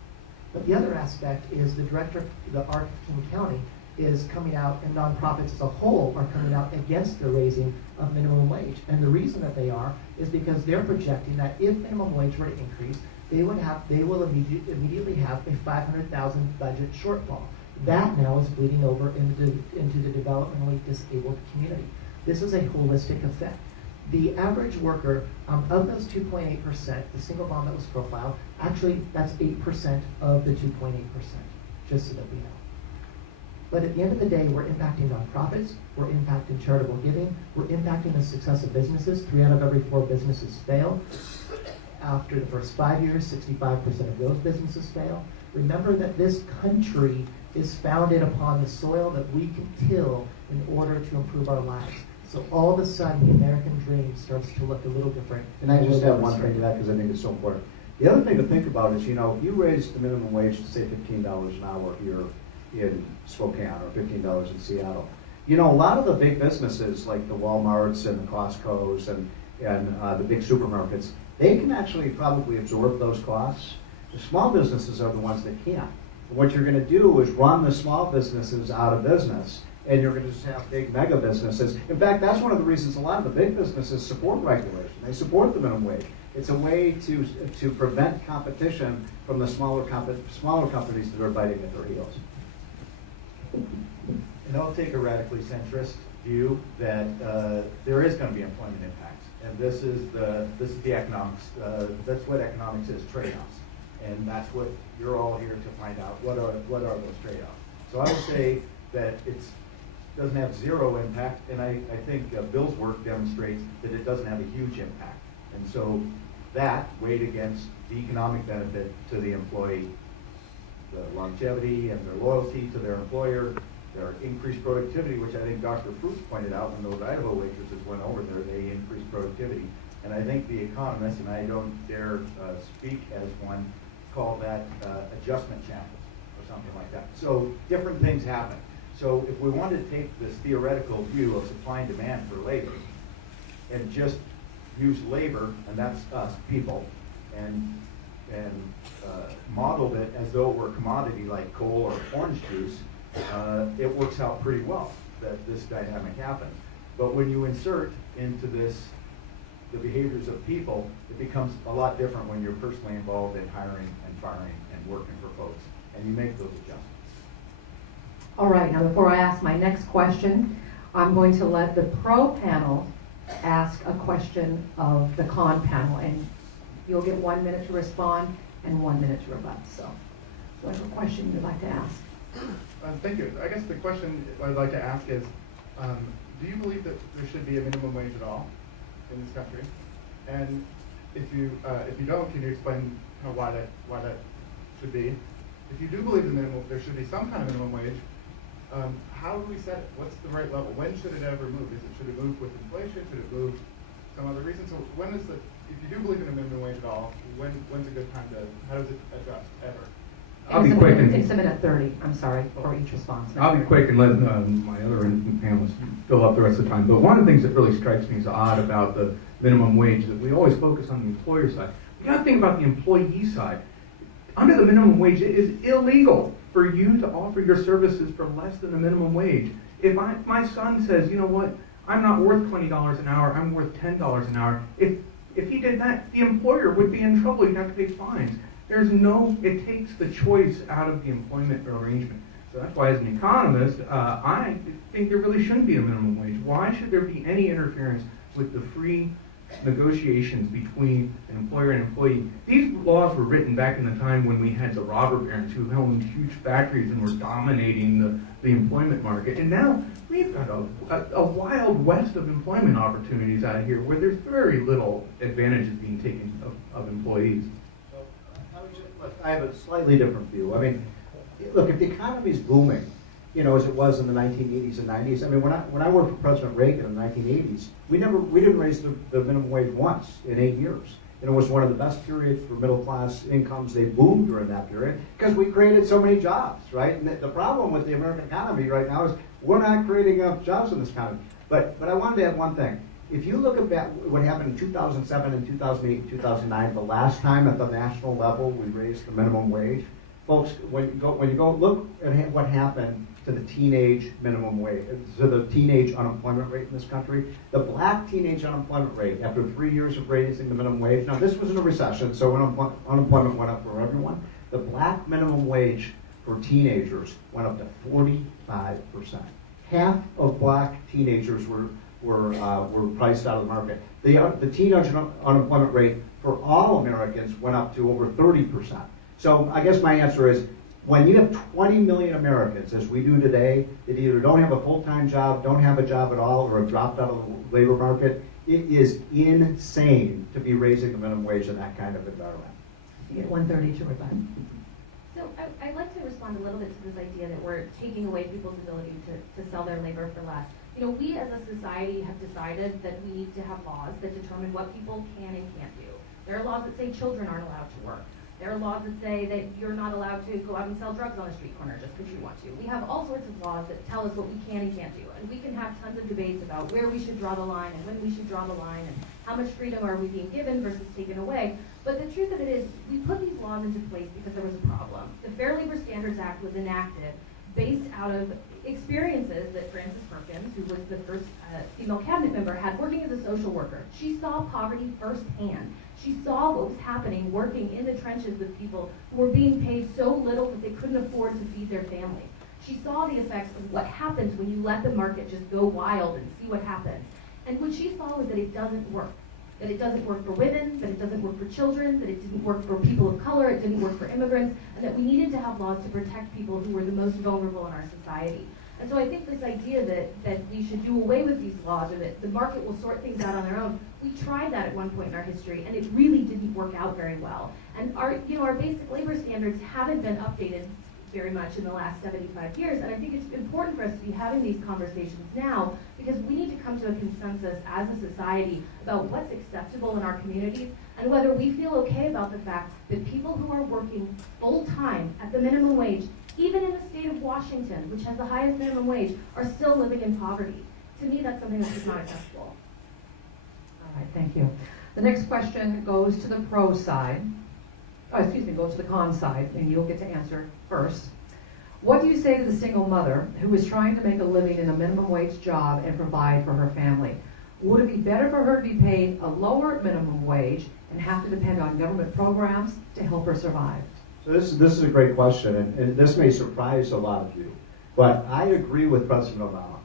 But the other aspect is the director of the ARC of King County is coming out, and nonprofits as a whole are coming out against the raising of minimum wage. And the reason that they are is because they're projecting that if minimum wage were to increase, they will immediately have a $500,000 budget shortfall. That now is bleeding over into the developmentally disabled community. This is a holistic effect. The average worker, of those 2.8%, the single mom that was profiled, actually that's 8% of the 2.8%, just so that we know. But at the end of the day, we're impacting nonprofits, we're impacting charitable giving, we're impacting the success of businesses. 3 out of every 4 businesses fail. After the first 5 years, 65% of those businesses fail. Remember that this country is founded upon the soil that we can till in order to improve our lives. So all of a sudden, the American dream starts to look a little different. And I just have one thing to that because I think it's so important. The other thing to think about is, if you raise the minimum wage to say $15 an hour here in Spokane or $15 in Seattle, a lot of the big businesses like the Walmarts and the Costco's and the big supermarkets, they can actually probably absorb those costs. The small businesses are the ones that can't. What you're going to do is run the small businesses out of business, and you're going to just have big mega businesses. In fact, that's one of the reasons a lot of the big businesses support regulation. They support the minimum wage. It's a way to prevent competition from the smaller companies that are biting at their heels. And I'll take a radically centrist view that there is going to be employment impacts, and this is the economics. That's what economics is: trade-offs, and that's what you're all here to find out. What are those trade-offs? So I would say that it doesn't have zero impact, and I think Bill's work demonstrates that it doesn't have a huge impact, and so that weighed against the economic benefit to the employee, the longevity and their loyalty to their employer, their increased productivity, which I think Dr. Fruits pointed out when those Idaho waitresses went over there, they increased productivity. And I think the economists, and I don't dare speak as one, call that adjustment channels or something like that. So different things happen. So if we want to take this theoretical view of supply and demand for labor and just use labor, and that's us, people, and modeled it as though it were a commodity like coal or orange juice, it works out pretty well that this dynamic happens. But when you insert into this the behaviors of people, it becomes a lot different when you're personally involved in hiring and firing and working for folks, and you make those adjustments. All right, now before I ask my next question, I'm going to let the pro panel ask a question of the con panel, and you'll get 1 minute to respond and 1 minute to rebut. So whatever question you'd like to ask. Thank you. I guess the question I'd like to ask is, do you believe that there should be a minimum wage at all in this country? And if you don't, can you explain why that should be? If you do believe there should be some kind of minimum wage, how do we set it? What's the right level? When should it ever move? Should it move with inflation? Should it move some other reason? So if you do believe in a minimum wage at all, when's a good time how does it adjust ever? I'll be quick. It's a minute 30, I'm sorry, for each response. I'll be quick and let my other panelists fill up the rest of the time. But one of the things that really strikes me as odd about the minimum wage is that we always focus on the employer side. We got to think about the employee side. Under the minimum wage, it is illegal for you to offer your services for less than the minimum wage. If my son says, you know what, I'm not worth $20 an hour, I'm worth $10 an hour, if he did that, the employer would be in trouble. You'd have to pay fines. It takes the choice out of the employment arrangement. So that's why, as an economist, I think there really shouldn't be a minimum wage. Why should there be any interference with the free negotiations between an employer and employee? These laws were written back in the time when we had the robber barons who owned huge factories and were dominating the employment market. And now we've got a wild west of employment opportunities out here where there's very little advantages being taken of employees. I have a slightly different view. I mean, look, if the economy's booming, as it was in the 1980s and 90s. I mean, when I worked for President Reagan in the 1980s, we didn't raise the minimum wage once in 8 years. And it was one of the best periods for middle class incomes. They boomed during that period because we created so many jobs, right? And the problem with the American economy right now is we're not creating enough jobs in this economy. But I wanted to add one thing. If you look at what happened in 2007 and 2008 and 2009, the last time at the national level we raised the minimum wage, folks, when you go look at what happened to the teenage minimum wage, to the teenage unemployment rate in this country, the black teenage unemployment rate after 3 years of raising the minimum wage. Now this was in a recession, so unemployment went up for everyone. The black minimum wage for teenagers went up to 45%. Half of black teenagers were priced out of the market. The teenage unemployment rate for all Americans went up to over 30%. So I guess my answer is, when you have 20 million Americans, as we do today, that either don't have a full-time job, don't have a job at all, or have dropped out of the labor market, it is insane to be raising the minimum wage in that kind of environment. You get 1:30 to rebut. So I'd like to respond a little bit to this idea that we're taking away people's ability to sell their labor for less. You know, we as a society have decided that we need to have laws that determine what people can and can't do. There are laws that say children aren't allowed to work. There are laws that say that you're not allowed to go out and sell drugs on the street corner just because you want to. We have all sorts of laws that tell us what we can and can't do. And we can have tons of debates about where we should draw the line and when we should draw the line and how much freedom are we being given versus taken away. But the truth of it is, we put these laws into place because there was a problem. The Fair Labor Standards Act was enacted based out of experiences that Frances Perkins, who was the first female cabinet member, had working as a social worker. She saw poverty firsthand. She saw what was happening working in the trenches with people who were being paid so little that they couldn't afford to feed their family. She saw the effects of what happens when you let the market just go wild and see what happens. And what she saw was that it doesn't work. That it doesn't work for women, that it doesn't work for children, that it didn't work for people of color, it didn't work for immigrants, and that we needed to have laws to protect people who were the most vulnerable in our society. And so I think this idea that we should do away with these laws or that the market will sort things out on their own, we tried that at one point in our history and it really didn't work out very well. And our basic labor standards haven't been updated very much in the last 75 years, and I think it's important for us to be having these conversations now because we need to come to a consensus as a society about what's acceptable in our communities and whether we feel okay about the fact that people who are working full-time at the minimum wage, even in the state of Washington, which has the highest minimum wage, are still living in poverty. To me, that's something that's just not acceptable. All right, thank you. The next question goes to the pro side. Goes to the con side, and you'll get to answer first. What do you say to the single mother who is trying to make a living in a minimum wage job and provide for her family? Would it be better for her to be paid a lower minimum wage and have to depend on government programs to help her survive? So this is a great question, and this may surprise a lot of you, but I agree with President Obama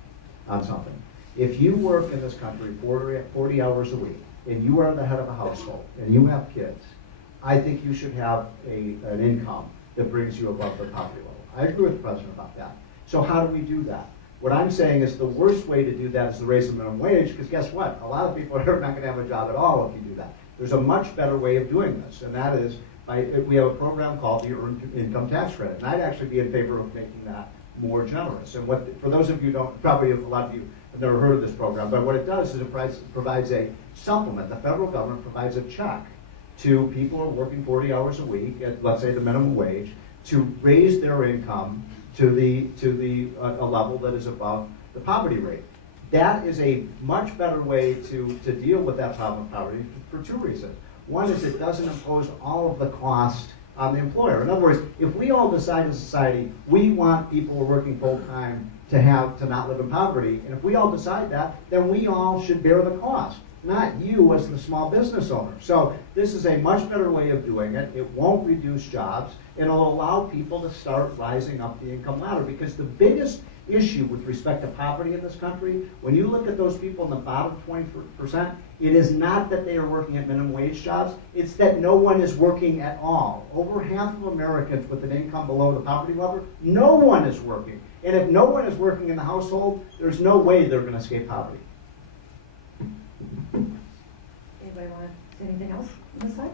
on something. If you work in this country 40 hours a week, and you are the head of a household, and you have kids, I think you should have an income that brings you above the poverty level. I agree with the President about that. So how do we do that? What I'm saying is the worst way to do that is to raise the minimum wage, because guess what? A lot of people are not going to have a job at all if you do that. There's a much better way of doing this, and that is we have a program called the Earned Income Tax Credit, and I'd actually be in favor of making that more generous. And for those of you who don't, probably a lot of you have never heard of this program, but what it does is it provides a supplement. The federal government provides a check to people who are working 40 hours a week at, let's say, the minimum wage, to raise their income to a level that is above the poverty rate. That is a much better way to deal with that problem of poverty for two reasons. One is it doesn't impose all of the cost on the employer. In other words, if we all decide as a society we want people who are working full-time to not live in poverty, and if we all decide that, then we all should bear the cost, not you as the small business owner. So this is a much better way of doing it. It won't reduce jobs. It'll allow people to start rising up the income ladder, because the biggest issue with respect to poverty in this country, when you look at those people in the bottom 20%, it is not that they are working at minimum wage jobs, it's that no one is working at all. Over half of Americans with an income below the poverty level, no one is working. And if no one is working in the household, there's no way they're going to escape poverty. Anybody want to say anything else on this side?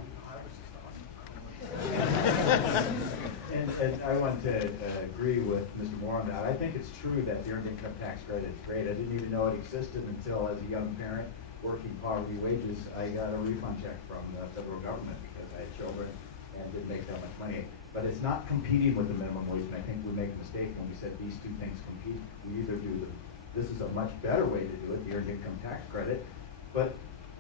And I want to agree with Mr. Moore on that. I think it's true that the Earned Income Tax Credit is great. I didn't even know it existed until, as a young parent working poverty wages, I got a refund check from the federal government because I had children and didn't make that much money. But it's not competing with the minimum wage, and I think we make a mistake when we said these two things compete. We either do this is a much better way to do it, the Earned Income Tax Credit, but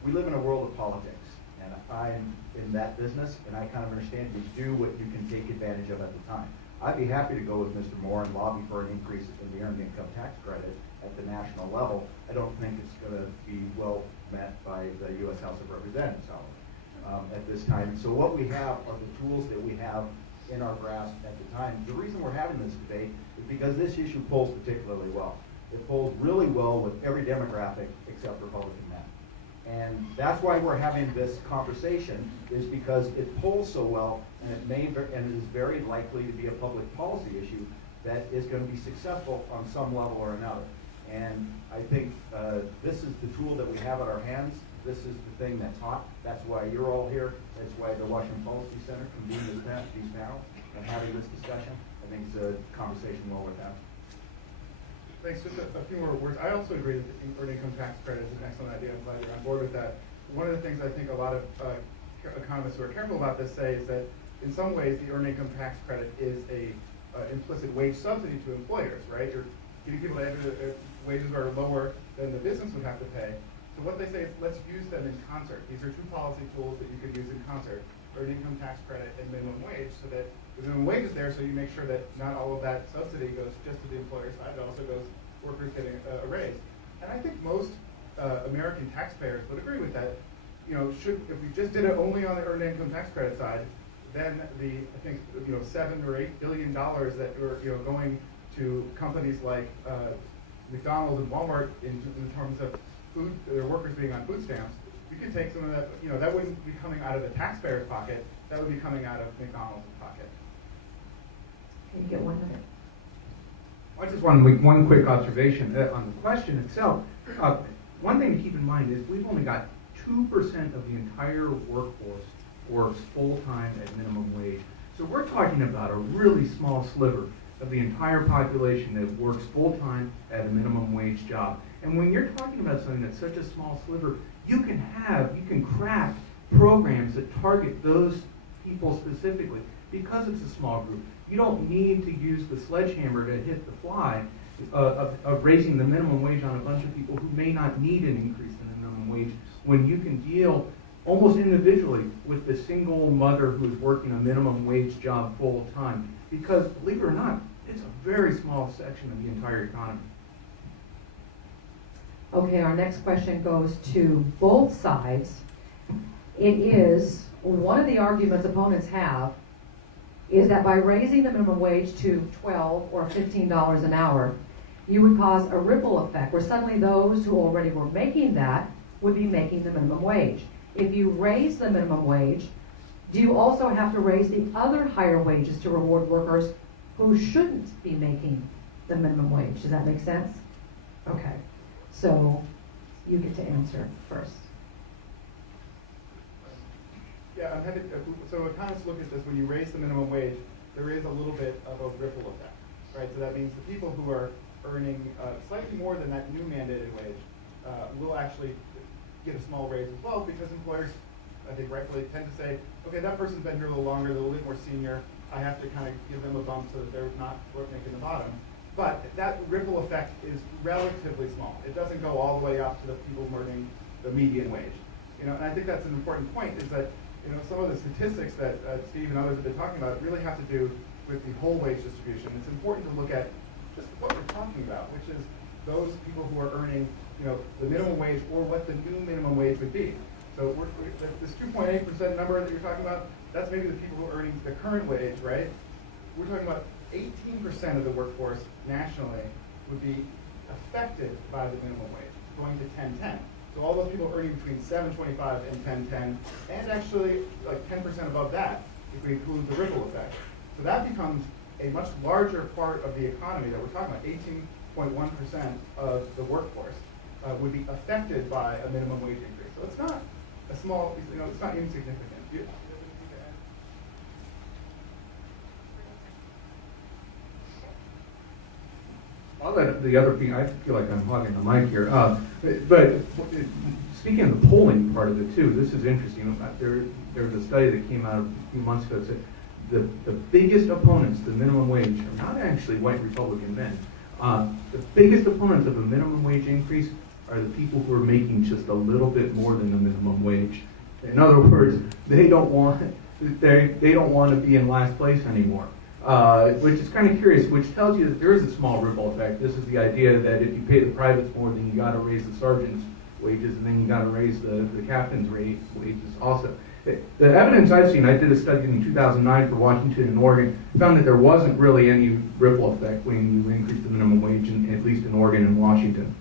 we live in a world of politics. And I'm in that business, and I kind of understand you do what you can take advantage of at the time. I'd be happy to go with Mr. Moore and lobby for an increase in the Earned Income Tax Credit at the national level. I don't think it's going to be well met by the U.S. House of Representatives, however, at this time. So what we have are the tools that we have in our grasp at the time. The reason we're having this debate is because this issue polls particularly well. It polls really well with every demographic except Republican men. And that's why we're having this conversation, is because it polls so well, and it is very likely to be a public policy issue that is going to be successful on some level or another. And I think this is the tool that we have at our hands. This is the thing that's hot. That's why you're all here. That's why the Washington Policy Center convened these panels and having this discussion. I think it's a conversation well worth having. Thanks. Just a few more words. I also agree that the earned income tax credit is an excellent idea. I'm glad you're on board with that. One of the things I think a lot of economists who are careful about this say is that in some ways the earned income tax credit is a implicit wage subsidy to employers, right? You're getting people to have wages are lower than the business would have to pay. So what they say is let's use them in concert. These are two policy tools that you could use in concert: earned income tax credit and minimum wage, so that the minimum wage is there, so you make sure that not all of that subsidy goes just to the employer side, it also goes workers getting a raise. And I think most American taxpayers would agree with that. You know, if we just did it only on the earned income tax credit side, then I think $7 or $8 billion that were going to companies like McDonald's and Walmart in terms of food, their workers being on food stamps, we could take some of that. That wouldn't be coming out of the taxpayer's pocket. That would be coming out of McDonald's pocket. Can you get 1 minute? I just want to make one quick observation on the question itself. One thing to keep in mind is we've only got 2% of the entire workforce works full-time at minimum wage. So we're talking about a really small sliver of the entire population that works full-time at a minimum wage job. And when you're talking about something that's such a small sliver, you can craft programs that target those people specifically. Because it's a small group, you don't need to use the sledgehammer to hit the fly of raising the minimum wage on a bunch of people who may not need an increase in the minimum wage, when you can deal almost individually with the single mother who's working a minimum wage job full time. Because, believe it or not, it's a very small section of the entire economy. Okay, our next question goes to both sides. It is, one of the arguments opponents have is that by raising the minimum wage to $12 or $15 an hour, you would cause a ripple effect where suddenly those who already were making that would be making the minimum wage. If you raise the minimum wage, do you also have to raise the other higher wages to reward workers who shouldn't be making the minimum wage? Does that make sense? Okay, so you get to answer first. Yeah, I'm headed. So economists look at this. When you raise the minimum wage, there is a little bit of a ripple effect, right? So that means the people who are earning slightly more than that new mandated wage will actually get a small raise as well, because employers, I think rightfully, tend to say, okay, that person's been here a little longer, they're a little bit more senior, I have to kind of give them a bump so that they're not making the bottom. But that ripple effect is relatively small. It doesn't go all the way up to the people earning the median wage. And I think that's an important point, is that some of the statistics that Steve and others have been talking about really have to do with the whole wage distribution. It's important to look at just what we're talking about, which is those people who are earning the minimum wage or what the new minimum wage would be. So this 2.8% number that you're talking about, that's maybe the people who are earning the current wage, right? We're talking about 18% of the workforce nationally would be affected by the minimum wage, going to 1010. So all those people earning between $7.25 and $10.10, and actually like 10% above that, if we include the ripple effect. So that becomes a much larger part of the economy that we're talking about. 18.1% of the workforce would be affected by a minimum wage increase. So it's not a small, it's not insignificant. I'll let the other people, I feel like I'm hogging the mic here. But speaking of the polling part of it too, this is interesting. There was a study that came out a few months ago that said the biggest opponents to the minimum wage are not actually white Republican men. The biggest opponents of a minimum wage increase are the people who are making just a little bit more than the minimum wage. In other words, they don't want to be in last place anymore. Which is kind of curious, which tells you that there is a small ripple effect. This is the idea that if you pay the privates more, then you got to raise the sergeant's wages, and then you got to raise the captain's wages also. The evidence I've seen, I did a study in 2009 for Washington and Oregon, found that there wasn't really any ripple effect when you increase the minimum wage, at least in Oregon and Washington.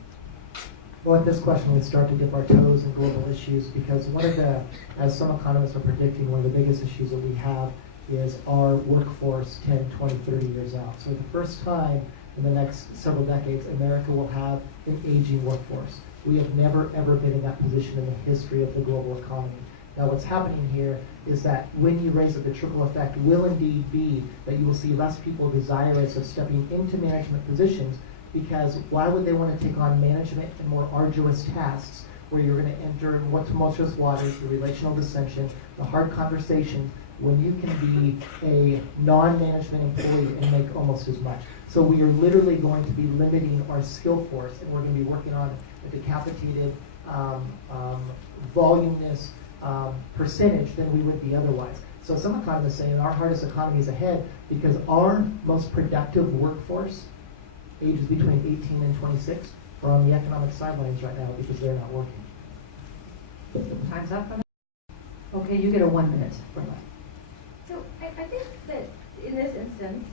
Well, with this question, we start to dip our toes in global issues because one of the, as some economists are predicting, one of the biggest issues that we have is our workforce 10, 20, 30 years out. So the first time in the next several decades, America will have an aging workforce. We have never, ever been in that position in the history of the global economy. Now what's happening here is that when you raise it, the trickle effect will indeed be that you will see less people desirous of stepping into management positions, because why would they want to take on management and more arduous tasks where you're going to enter what tumultuous waters, the relational dissension, the hard conversation, when you can be a non-management employee and make almost as much. So we are literally going to be limiting our skill force, and we're going to be working on a decapitated, voluminous percentage than we would be otherwise. So some economists saying our hardest economy is ahead because our most productive workforce, ages between 18 and 26, are on the economic sidelines right now because they're not working. Time's up. Okay, you get a 1 minute for that. So I think that in this instance,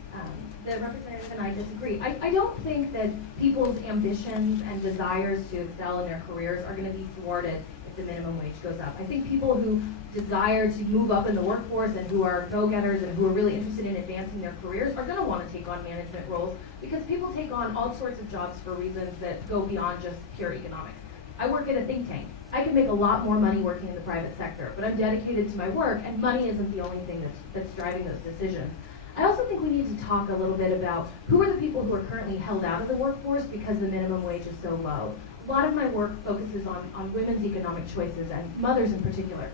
the representative and I disagree. I don't think that people's ambitions and desires to excel in their careers are going to be thwarted if the minimum wage goes up. I think people who desire to move up in the workforce and who are go-getters and who are really interested in advancing their careers are going to want to take on management roles, because people take on all sorts of jobs for reasons that go beyond just pure economics. I work at a think tank. I can make a lot more money working in the private sector, but I'm dedicated to my work, and money isn't the only thing that's driving those decisions. I also think we need to talk a little bit about who are the people who are currently held out of the workforce because the minimum wage is so low. A lot of my work focuses on women's economic choices, and mothers in particular.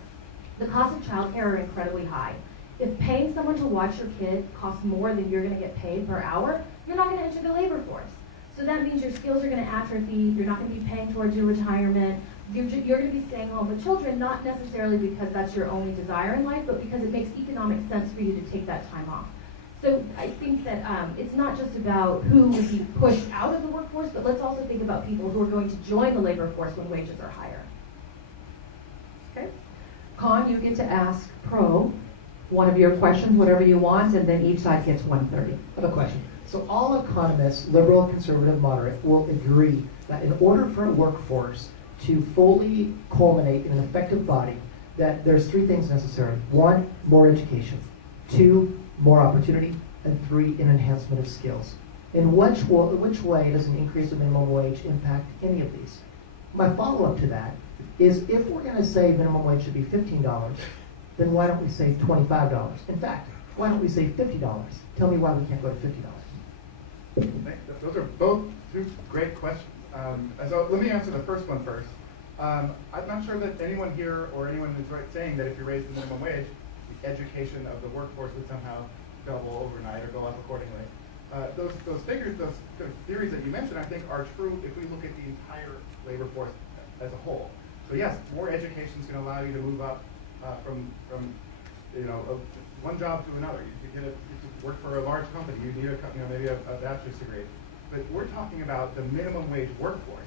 The costs of childcare are incredibly high. If paying someone to watch your kid costs more than you're going to get paid per hour, you're not going to enter the labor force. So that means your skills are going to atrophy, you're not going to be paying towards your retirement, you're going to be staying home with children, not necessarily because that's your only desire in life, but because it makes economic sense for you to take that time off. So I think that it's not just about who would be pushed out of the workforce, but let's also think about people who are going to join the labor force when wages are higher. Okay. Con, you get to ask pro one of your questions, whatever you want, and then each side gets 1:30. I have a question. So all economists, liberal, conservative, moderate, will agree that in order for a workforce to fully culminate in an effective body, that there's three things necessary. One, more education. Two, more opportunity. And three, an enhancement of skills. In which way does an increase in minimum wage impact any of these? My follow-up to that is, if we're going to say minimum wage should be $15, then why don't we say $25? In fact, why don't we say $50? Tell me why we can't go to $50. Those are both two great questions. So let me answer the first one first. I'm not sure that anyone here or anyone is right saying that if you raise the minimum wage, the education of the workforce would somehow double overnight or go up accordingly. Those figures, those theories that you mentioned, I think are true if we look at the entire labor force as a whole. So yes, more education is going to allow you to move up from one job to another. You get to work for a large company. You need maybe a bachelor's degree. But we're talking about the minimum wage workforce.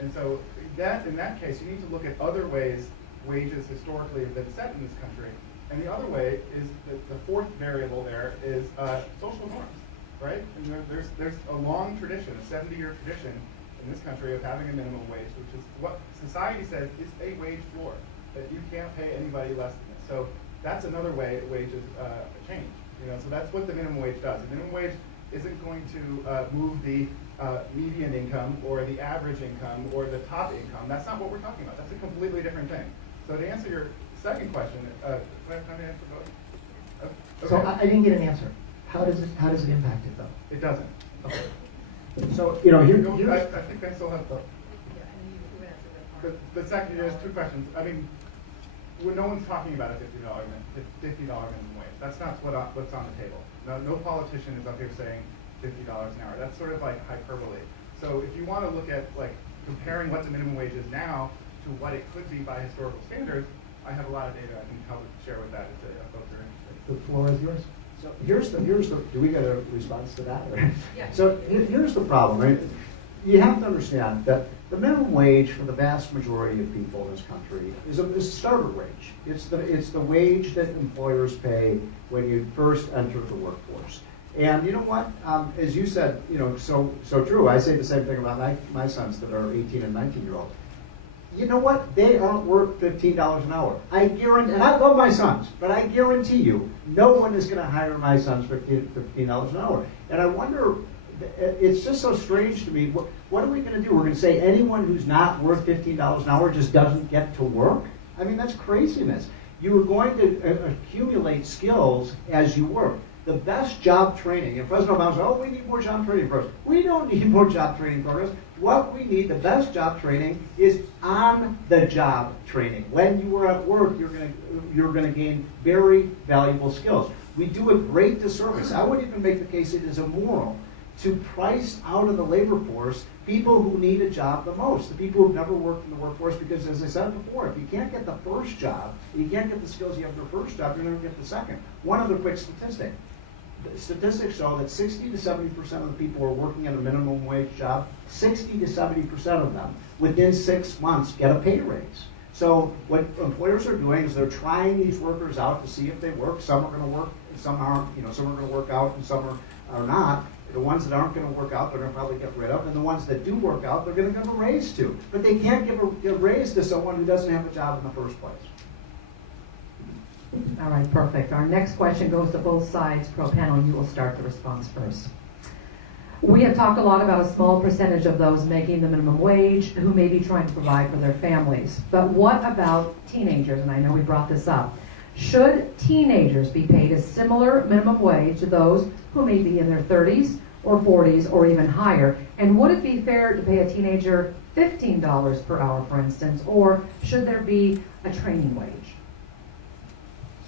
And so in that case, you need to look at other ways wages historically have been set in this country. And the other way is the fourth variable there is social norms, right? And there's a long tradition, a 70-year tradition in this country of having a minimum wage, which is what society says is a wage floor, that you can't pay anybody less than this. So that's another way wages change. So that's what the minimum wage does. The minimum wage isn't going to move the median income or the average income or the top income. That's not what we're talking about. That's a completely different thing. So to answer your second question, can I have time to answer both? Okay. So I didn't get an answer. How does it impact it though? It doesn't. Okay. So, I think I still have the second, there's two questions. I mean, no one's talking about a $50 minimum wage. That's not what's on the table. No politician is up here saying $50 an hour. That's sort of like hyperbole. So if you want to look at like comparing what the minimum wage is now to what it could be by historical standards, I have a lot of data I can help share with that if folks are interested. The floor is yours. So here's the do we get a response to that? Or? Yeah. So here's the problem, right? you have to understand that the minimum wage for the vast majority of people in this country is a starter wage. It's the wage that employers pay when you first enter the workforce. And you know what? As you said, so true. I say the same thing about my sons that are 18 and 19-year-olds. You know what? They aren't worth $15 an hour. I guarantee, and I love my sons, but I guarantee you, no one is going to hire my sons for $15 an hour. And I wonder, it's just so strange to me. What are we going to do? We're going to say anyone who's not worth $15 an hour just doesn't get to work? I mean, that's craziness. You are going to accumulate skills as you work. The best job training, and President Obama said, we need more job training programs. We don't need more job training programs. What we need, the best job training, is on-the-job training. When you are at work, you're going to gain very valuable skills. We do a great disservice. I would even make the case it is immoral to price out of the labor force people who need a job the most, the people who've never worked in the workforce, because as I said before, if you can't get the first job, you can't get the skills you have for the first job, you're never going to get the second. One other quick statistic. The statistics show that 60 to 70% of the people who are working at a minimum wage job, 60 to 70% of them, within 6 months, get a pay raise. So what employers are doing is they're trying these workers out to see if they work. Some are going to work, some aren't. Some are going to work out, and some are not. The ones that aren't going to work out, they're going to probably get rid of, and the ones that do work out, they're going to give a raise to. But they can't give a raise to someone who doesn't have a job in the first place. All right, perfect. Our next question goes to both sides. Pro panel, you will start the response first. We have talked a lot about a small percentage of those making the minimum wage who may be trying to provide for their families. But what about teenagers? And I know we brought this up. Should teenagers be paid a similar minimum wage to those who may be in their 30s or 40s or even higher? And would it be fair to pay a teenager $15 per hour, for instance, or should there be a training wage?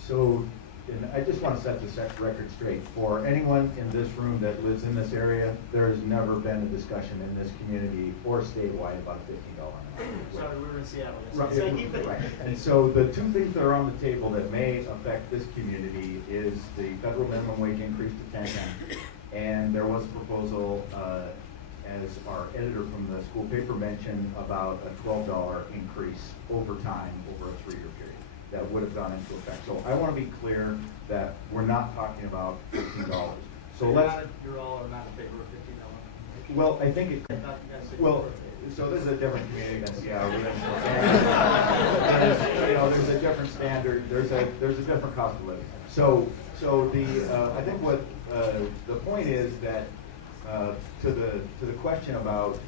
So, and I just want to set this record straight. For anyone in this room that lives in this area, there has never been a discussion in this community or statewide about a $15 an hour. Sorry, we were in Seattle. Right. And so the two things that are on the table that may affect this community is the federal minimum wage increase to 10 cents. And there was a proposal, as our editor from the school paper mentioned, about a $12 increase over time over a 3-year period that would have gone into effect. So I want to be clear that we're not talking about $15. So you're all not in favor of $15. Well, I think it. I thought you guys said Well, so this is a different community than Seattle. There's a different standard. There's a different cost of living. So I think what the point is that to the question about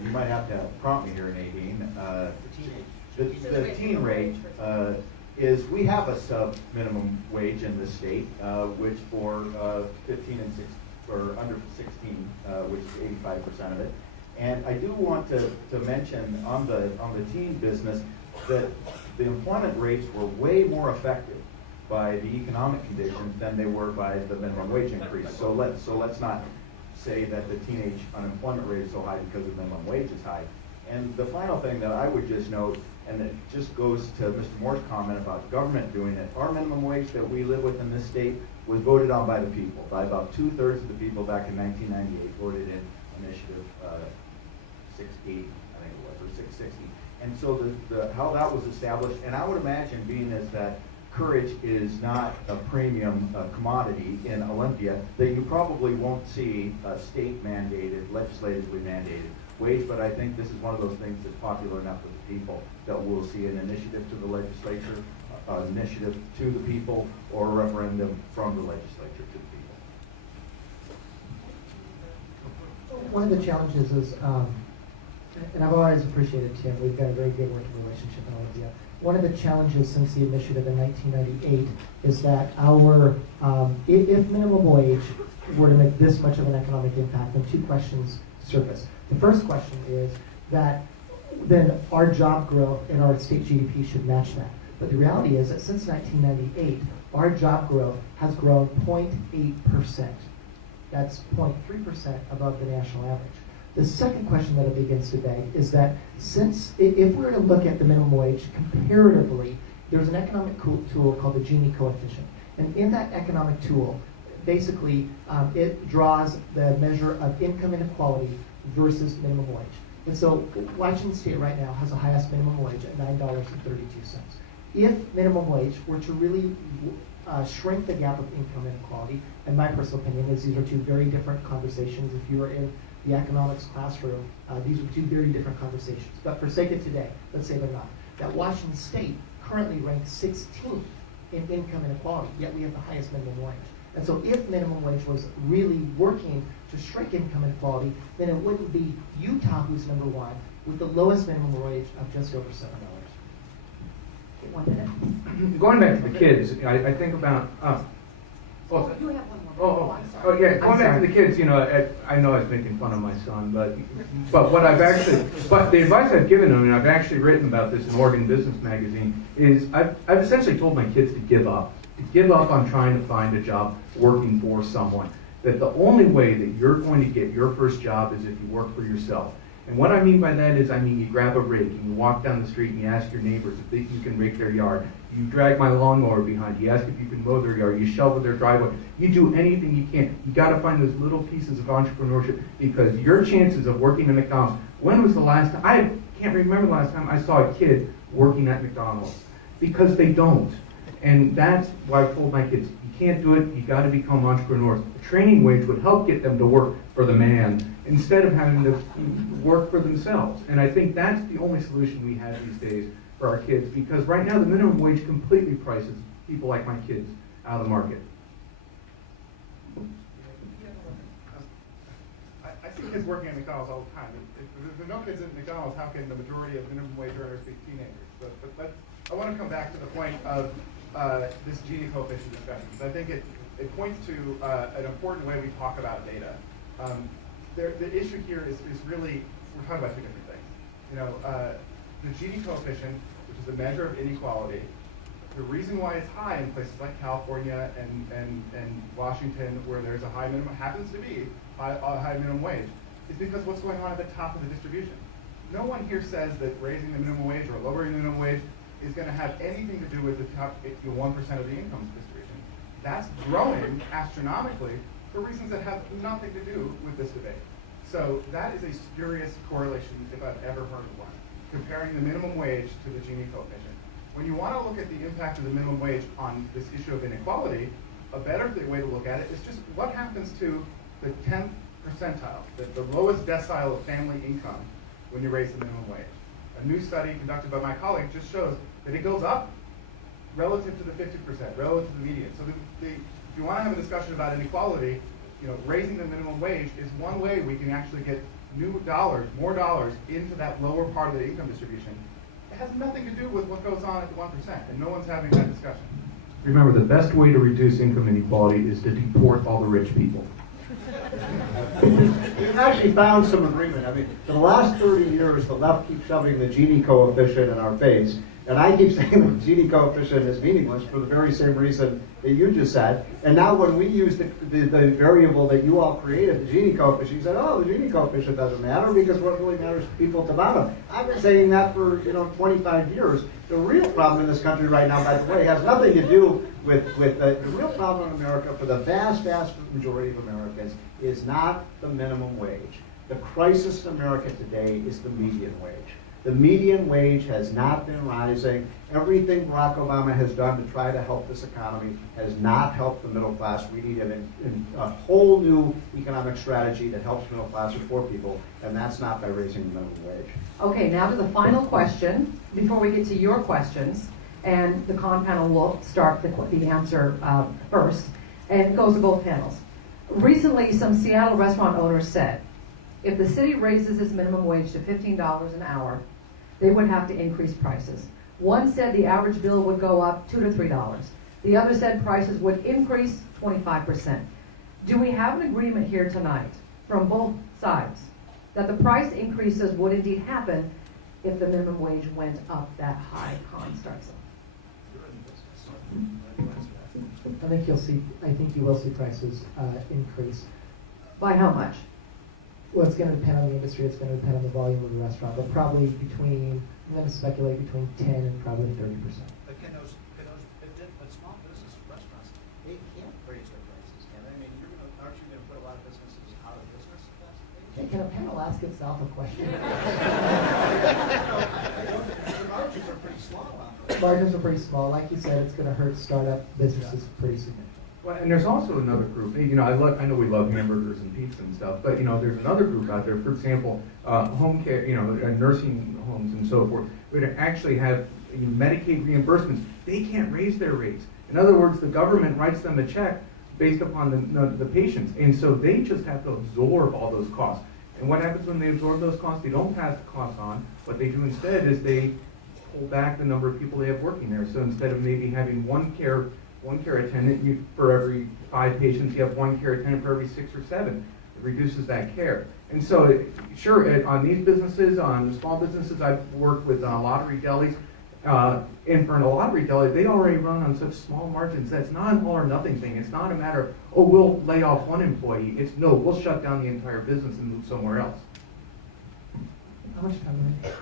you might have to prompt me here, Nadine. The teen rate is we have a sub minimum wage in the state, which for 15 and 6 or under 16, which is 85% of it. And I do want to mention on the teen business that the employment rates were way more affected by the economic conditions than they were by the minimum wage increase. So let's not say that the teenage unemployment rate is so high because the minimum wage is high. And the final thing that I would just note, and it just goes to Mr. Moore's comment about government doing it, our minimum wage that we live with in this state was voted on by the people. By about 2/3 of the people back in 1998 voted in Initiative 680, I think it was, or 660. And so how that was established, and I would imagine, being as that courage is not a premium commodity in Olympia, that you probably won't see a state-mandated, legislatively mandated wage, but I think this is one of those things that's popular enough with the people that we'll see an initiative to the legislature, an initiative to the people, or a referendum from the legislature to the people. One of the challenges is, and I've always appreciated Tim, we've got a very good working relationship in Olympia. One of the challenges since the initiative in 1998 is that if minimum wage were to make this much of an economic impact, then two questions surface. The first question is that then our job growth and our state GDP should match that. But the reality is that since 1998, our job growth has grown 0.8%. That's 0.3% above the national average. The second question that it begins to beg is that if we were to look at the minimum wage comparatively, there's an economic tool called the Gini coefficient. And in that economic tool, basically, it draws the measure of income inequality versus minimum wage. And so Washington State right now has the highest minimum wage at $9.32. If minimum wage were to really shrink the gap of income inequality, and my personal opinion is these are two very different conversations. If you were in the economics classroom, these are two very different conversations. But for sake of today, let's say they're not. That Washington State currently ranks 16th in income inequality, yet we have the highest minimum wage. And so if minimum wage was really working to shrink income inequality, then it wouldn't be Utah who's number one with the lowest minimum wage of just over $7. 1 minute. Going back to the kids, I think about, You have one more. I'm sorry. yeah, going I'm back to sorry. the kids, I know I was making fun of my son, but what I've actually, but the advice I've given them, and I've actually written about this in Oregon Business Magazine, is I've essentially told my kids to give up on trying to find a job working for someone. That the only way that you're going to get your first job is if you work for yourself. And what I mean by that is, you grab a rake and you walk down the street and you ask your neighbors if you can rake their yard. You drag my lawnmower behind you, ask if you can mow their yard, you shovel their driveway. You do anything you can. You got to find those little pieces of entrepreneurship, because your chances of working at McDonald's, when was the last time, I can't remember the last time I saw a kid working at McDonald's, because they don't. And that's why I told my kids, you can't do it, you got to become entrepreneurs. A training wage would help get them to work for the man instead of having to work for themselves. And I think that's the only solution we have these days for our kids, because right now the minimum wage completely prices people like my kids out of the market. I see kids working at McDonald's all the time. If there are no kids at McDonald's, how can the majority of minimum wage earners be teenagers? But I want to come back to the point of this Gini coefficient discussion, because I think it points to an important way we talk about data. The issue here is really, we're talking about two different things. The Gini coefficient, which is a measure of inequality, the reason why it's high in places like California and Washington, where there's a high minimum, happens to be a high minimum wage, is because what's going on at the top of the distribution. No one here says that raising the minimum wage or lowering the minimum wage is going to have anything to do with the top 1% of the income distribution. That's growing astronomically for reasons that have nothing to do with this debate. So that is a spurious correlation, if I've ever heard of one, comparing the minimum wage to the Gini coefficient. When you want to look at the impact of the minimum wage on this issue of inequality, a better way to look at it is just what happens to the 10th percentile, the lowest decile of family income, when you raise the minimum wage. A new study conducted by my colleague just shows that it goes up relative to the 50%, relative to the median. So if you want to have a discussion about inequality, raising the minimum wage is one way we can actually get more dollars into that lower part of the income distribution. It has nothing to do with what goes on at the 1%, and no one's having that discussion. Remember, the best way to reduce income inequality is to deport all the rich people. We've actually found some agreement. For the last 30 years, the left keeps shoving the Gini coefficient in our face. And I keep saying the Gini coefficient is meaningless for the very same reason that you just said. And now when we use the variable that you all created, the Gini coefficient, you said, oh, the Gini coefficient doesn't matter because what really matters is people at the bottom. I've been saying that for 25 years. The real problem in this country right now, by the way, has nothing to do with the real problem in America for the vast majority of Americans is not the minimum wage. The crisis in America today is the median wage. The median wage has not been rising. Everything Barack Obama has done to try to help this economy has not helped the middle class. We need a whole new economic strategy that helps middle class and poor people, and that's not by raising the minimum wage. Okay, now to the final question, before we get to your questions, and the con panel will start the answer first, and it goes to both panels. Recently, some Seattle restaurant owners said, if the city raises its minimum wage to $15 an hour, they would have to increase prices. One said the average bill would go up $2 to $3. The other said prices would increase 25%. Do we have an agreement here tonight from both sides that the price increases would indeed happen if the minimum wage went up that high? Con starts off. I think you will see prices increase. By how much? Well, it's going to depend on the industry. It's going to depend on the volume of the restaurant, but probably I'm going to speculate between 10 and probably 30%. But but small business restaurants, they can't raise their prices, can they? Aren't you going to put a lot of businesses out of business if that's the case? Hey, can a panel ask itself a question? The margins are pretty small out there. Margins are pretty small. Like you said, it's going to hurt startup businesses pretty significantly. Well, and there's also another group. You know, I know we love hamburgers and pizza and stuff, but you know, there's another group out there. For example, home care, you know, nursing homes and so forth, would actually have Medicaid reimbursements. They can't raise their rates. In other words, the government writes them a check based upon the patients, and so they just have to absorb all those costs. And what happens when they absorb those costs? They don't pass the costs on. What they do instead is they pull back the number of people they have working there. So instead of maybe having one care attendant for every 5 patients, you have one care attendant for every 6 or 7. It reduces that care. And so, sure, on these businesses, on small businesses, I've worked with lottery delis. And for a lottery deli, they already run on such small margins. That's not an all or nothing thing. It's not a matter of, oh, we'll lay off one employee. It's no, we'll shut down the entire business and move somewhere else. How much time do I have?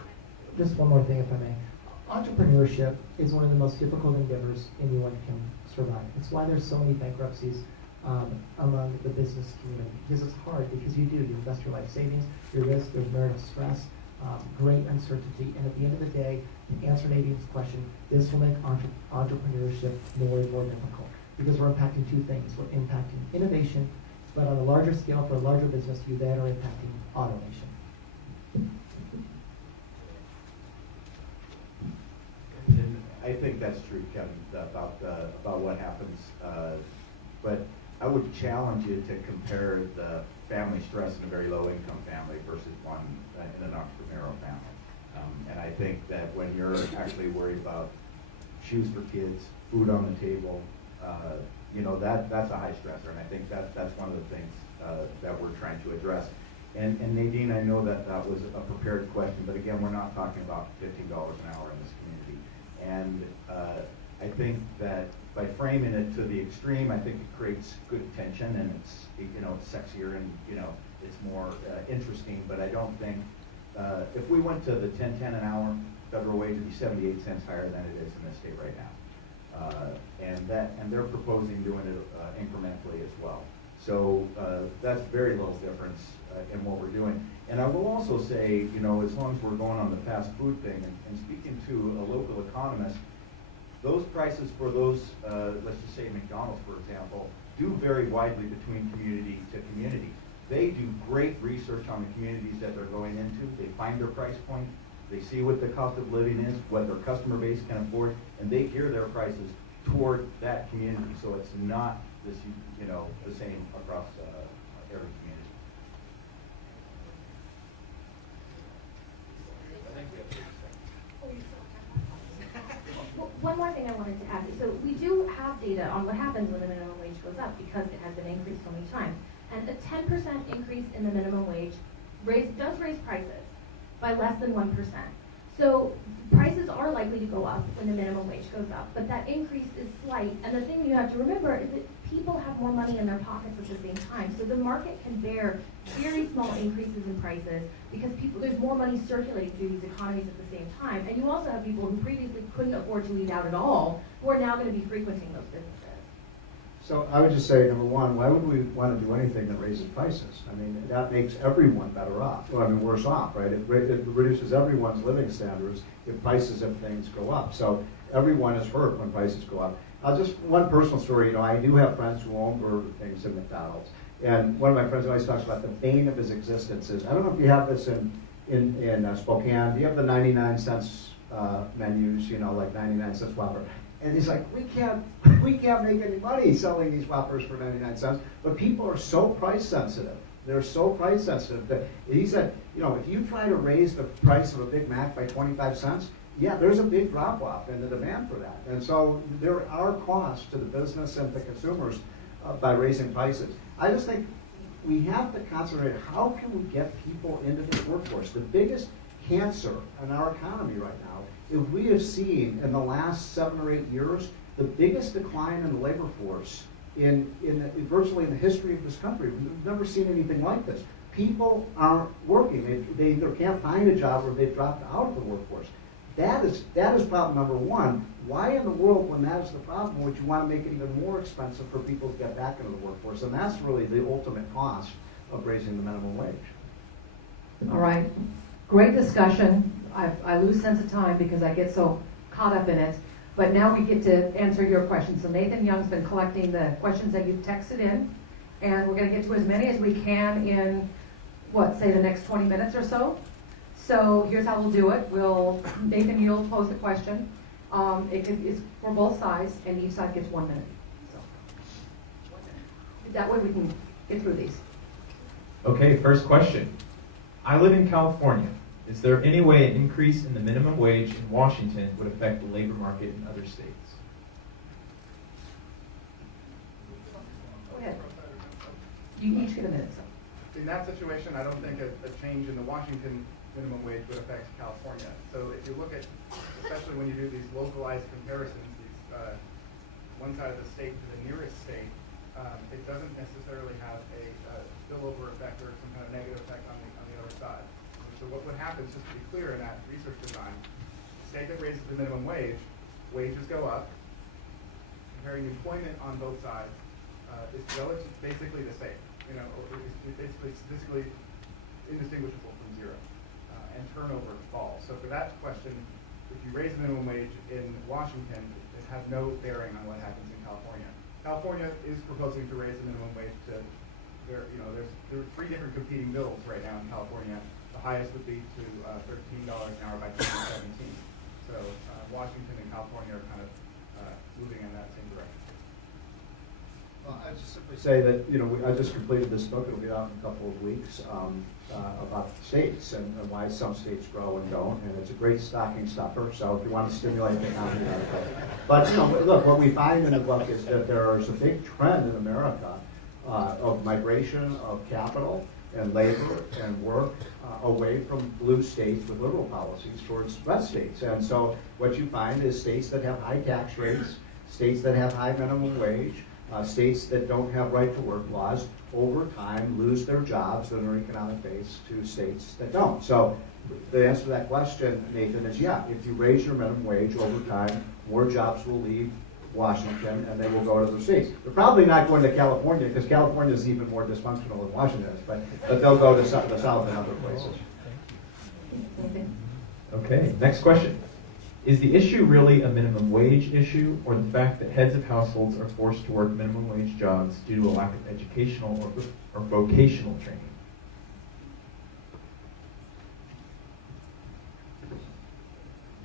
Just one more thing, if I may. Entrepreneurship is one of the most difficult endeavors anyone can survive. It's why there's so many bankruptcies among the business community, because it's hard, because you invest your life savings, your risk, there's marital stress, great uncertainty, and at the end of the day, to answer Nadine's question, this will make entrepreneurship more and more difficult, because we're impacting 2 things. We're impacting innovation, but on a larger scale, for a larger business, you then are impacting automation. And I think that's true, Kevin, about what happens. But I would challenge you to compare the family stress in a very low-income family versus one in an entrepreneurial family. And I think that when you're actually worried about shoes for kids, food on the table, you know, that's a high stressor. And I think that's one of the things that we're trying to address. And Nadine, I know that was a prepared question, but again, we're not talking about $15 an hour in this community. And I think that by framing it to the extreme, I think it creates good tension, and it's sexier, and it's more interesting. But I don't think if we went to the $10.10 an hour federal wage, it'd be 78 cents higher than it is in this state right now. And they're proposing doing it incrementally as well. So that's very little difference in what we're doing. And I will also say, as long as we're going on the fast food thing, and speaking to a local economist, those prices for those, let's just say McDonald's, for example, do vary widely between community to community. They do great research on the communities that they're going into. They find their price point. They see what the cost of living is, what their customer base can afford, and they gear their prices toward that community. So it's not this, the same across every community. One more thing I wanted to add. So we do have data on what happens when the minimum wage goes up, because it has been increased so many times. And a 10% increase in the minimum wage does raise prices by less than 1%. So prices are likely to go up when the minimum wage goes up, but that increase is slight. And the thing you have to remember is that people have more money in their pockets at the same time. So the market can bear very small increases in prices because there's more money circulating through these economies at the same time. And you also have people who previously couldn't afford to eat out at all, who are now going to be frequenting those businesses. So I would just say, number one, why would we want to do anything that raises prices? I mean, that makes everyone better off. Well, I mean, worse off, right? It reduces everyone's living standards if prices of things go up. So everyone is hurt when prices go up. Just one personal story, I do have friends who own Burger Kings and McDonald's. And one of my friends always talks about the bane of his existence is, I don't know if you have this in Spokane, do you have the 99 cents menus, like 99 cents Whopper? And he's like, we can't make any money selling these Whoppers for 99 cents. But people are so price sensitive. They're so price sensitive that he said, if you try to raise the price of a Big Mac by 25 cents, yeah, there's a big drop off in the demand for that. And so there are costs to the business and the consumers by raising prices. I just think we have to concentrate, how can we get people into the workforce? The biggest cancer in our economy right now, if we have seen in the last 7 or 8 years, the biggest decline in the labor force virtually in the history of this country. We've never seen anything like this. People aren't working. They either can't find a job or they've dropped out of the workforce. That is problem number one. Why in the world, when that is the problem, would you want to make it even more expensive for people to get back into the workforce? And that's really the ultimate cost of raising the minimum wage. All right, great discussion. I lose sense of time because I get so caught up in it. But now we get to answer your questions. So Nathan Young's been collecting the questions that you've texted in, and we're going to get to as many as we can in, say the next 20 minutes or so. So here's how we'll do it. Nathan, you'll pose the question. It's for both sides, and each side gets 1 minute. So that way we can get through these. Okay, first question. I live in California. Is there any way an increase in the minimum wage in Washington would affect the labor market in other states? Go ahead. You each get a minute. So. In that situation, I don't think a change in the Washington minimum wage would affect California. So if you look at, especially when you do these localized comparisons, one side of the state to the nearest state, it doesn't necessarily have a spillover effect or some kind of negative effect on the other side. So what happens, just to be clear in that research design, the state that raises the minimum wage, wages go up. Comparing employment on both sides is basically the same. It's basically statistically indistinguishable from zero. And turnover falls. So for that question, if you raise the minimum wage in Washington, it has no bearing on what happens in California. California is proposing to raise the minimum wage to, there are 3 different competing bills right now in California. The highest would be to $13 an hour by 2017. So Washington and California are kind of moving in that same direction. Well, I just simply say that, I just completed this book. It'll be out in a couple of weeks about the states and why some states grow and don't. And it's a great stocking stuffer. So if you want to stimulate the economy, but look, what we find in the book is that there is a big trend in America of migration of capital and labor and work away from blue states with liberal policies towards red states. And so what you find is states that have high tax rates, states that have high minimum wage, states that don't have right to work laws over time lose their jobs and their economic base to states that don't. So the answer to that question, Nathan, is yeah, if you raise your minimum wage over time, more jobs will leave Washington and they will go to other states. They're probably not going to California because California is even more dysfunctional than Washington is, but they'll go to the South and other places. Okay, next question. Is the issue really a minimum wage issue, or the fact that heads of households are forced to work minimum wage jobs due to a lack of educational or vocational training?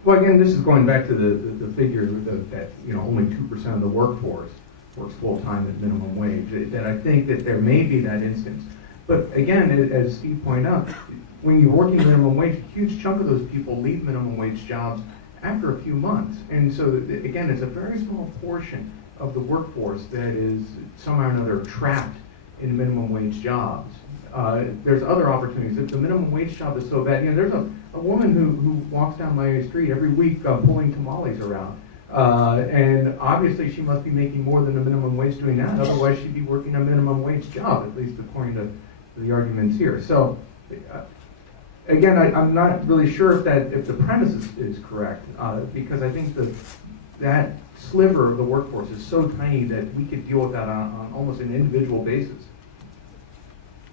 Well, again, this is going back to the figure that only 2% of the workforce works full time at minimum wage. That I think that there may be that instance, but again, as Steve pointed out, when you're working minimum wage, a huge chunk of those people leave minimum wage jobs after a few months. And so, again, it's a very small portion of the workforce that is somehow or another trapped in minimum wage jobs. There's other opportunities. If the minimum wage job is so bad, there's a woman who walks down my street every week pulling tamales around. And obviously she must be making more than the minimum wage doing that. Otherwise she'd be working a minimum wage job, at least according to the arguments here. So, again, I'm not really sure if the premise is correct, because I think that sliver of the workforce is so tiny that we could deal with that on almost an individual basis.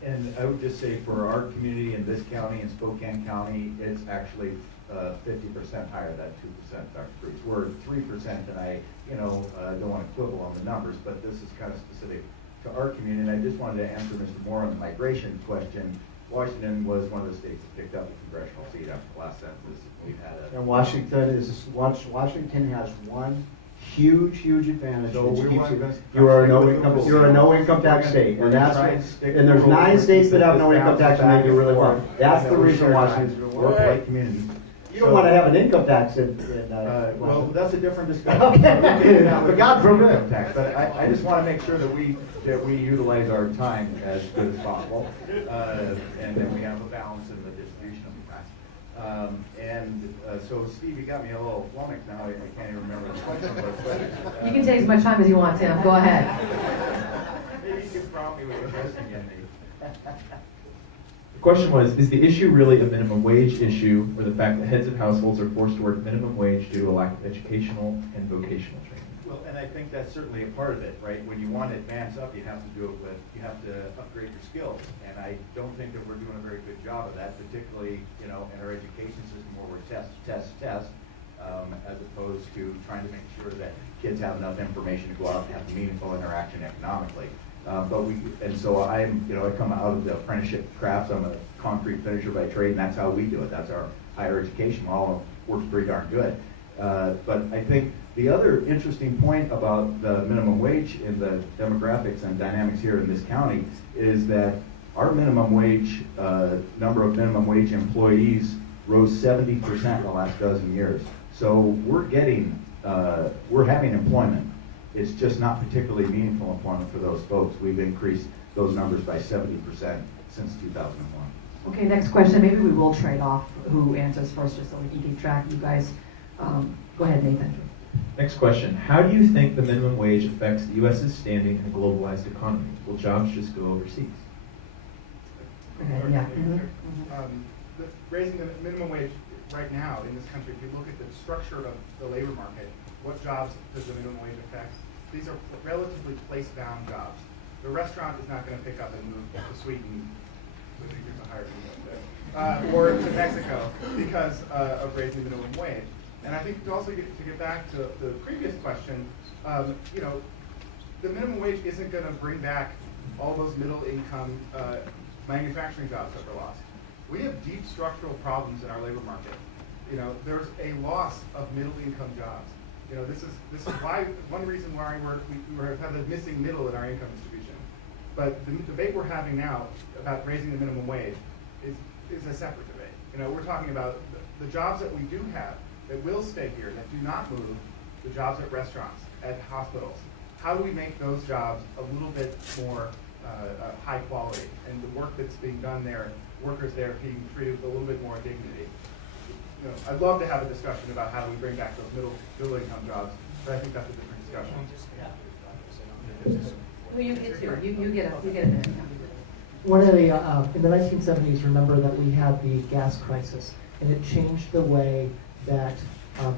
And I would just say for our community in this county, in Spokane County, it's actually 50% higher than 2% increase. We're 3%, and I don't want to quibble on the numbers, but this is kind of specific to our community. And I just wanted to answer Mr. Moore on the migration question. Washington was one of the states that picked up a congressional seat after the last census. We've had And Washington has one huge advantage. So which we keeps want you- to- You're a no income tax state, and there's 9 states that have no income tax, and they do really well. That's the reason Washington's work right community. You don't want to have an income tax in Well, Washington. that's a different discussion. Okay. But God forbid. Income tax, but I just want to make sure that we utilize our time as good as possible, and then we have a balance in the distribution of the tax. So Steve, you got me a little flummoxed now. I can't even remember the question. But You can take as much time as you want, Tim. Go ahead. Maybe you can prompt me with the question again, maybe. The question was, is the issue really a minimum wage issue, or the fact that heads of households are forced to work minimum wage due to a lack of educational and vocational training? Well, and I think that's certainly a part of it, right? When you want to advance up, you have to do it with, you have to upgrade your skills. And I don't think that we're doing a very good job of that, particularly, in our education system where we're test, as opposed to trying to make sure that kids have enough information to go out and have meaningful interaction economically. So I come out of the apprenticeship crafts. I'm a concrete finisher by trade, and that's how we do it. That's our higher education model. Works pretty darn good. But I think the other interesting point about the minimum wage in the demographics and dynamics here in this county is that our minimum wage, number of minimum wage employees rose 70% in the last dozen years. So we're having employment. It's just not particularly meaningful employment for those folks. We've increased those numbers by 70% since 2001. Okay, next question. Maybe we will trade off who answers first, just so we can keep track. You guys, go ahead, Nathan. Next question. How do you think the minimum wage affects the U.S.'s standing in a globalized economy? Will jobs just go overseas? Go ahead, yeah. Raising the minimum wage right now in this country, if you look at the structure of the labor market, what jobs does the minimum wage affect? These are relatively place-bound jobs. The restaurant is not going to pick up and move to Sweden, which is a higher minimum, or to Mexico because of raising the minimum wage. And I think to also to get back to the previous question, the minimum wage isn't going to bring back all those middle-income manufacturing jobs that were lost. We have deep structural problems in our labor market. There's a loss of middle-income jobs. This is why one reason why we have a missing middle in our income distribution. But the debate we're having now about raising the minimum wage is a separate debate. We're talking about the jobs that we do have that will stay here, that do not move, the jobs at restaurants, at hospitals. How do we make those jobs a little bit more high quality, and the work that's being done there, workers there being treated with a little bit more dignity? I'd love to have a discussion about how do we bring back those middle income jobs, but I think that's a different discussion. Well, you get to. You get a minute. One of the, in the 1970s, remember that we had the gas crisis, and it changed the way that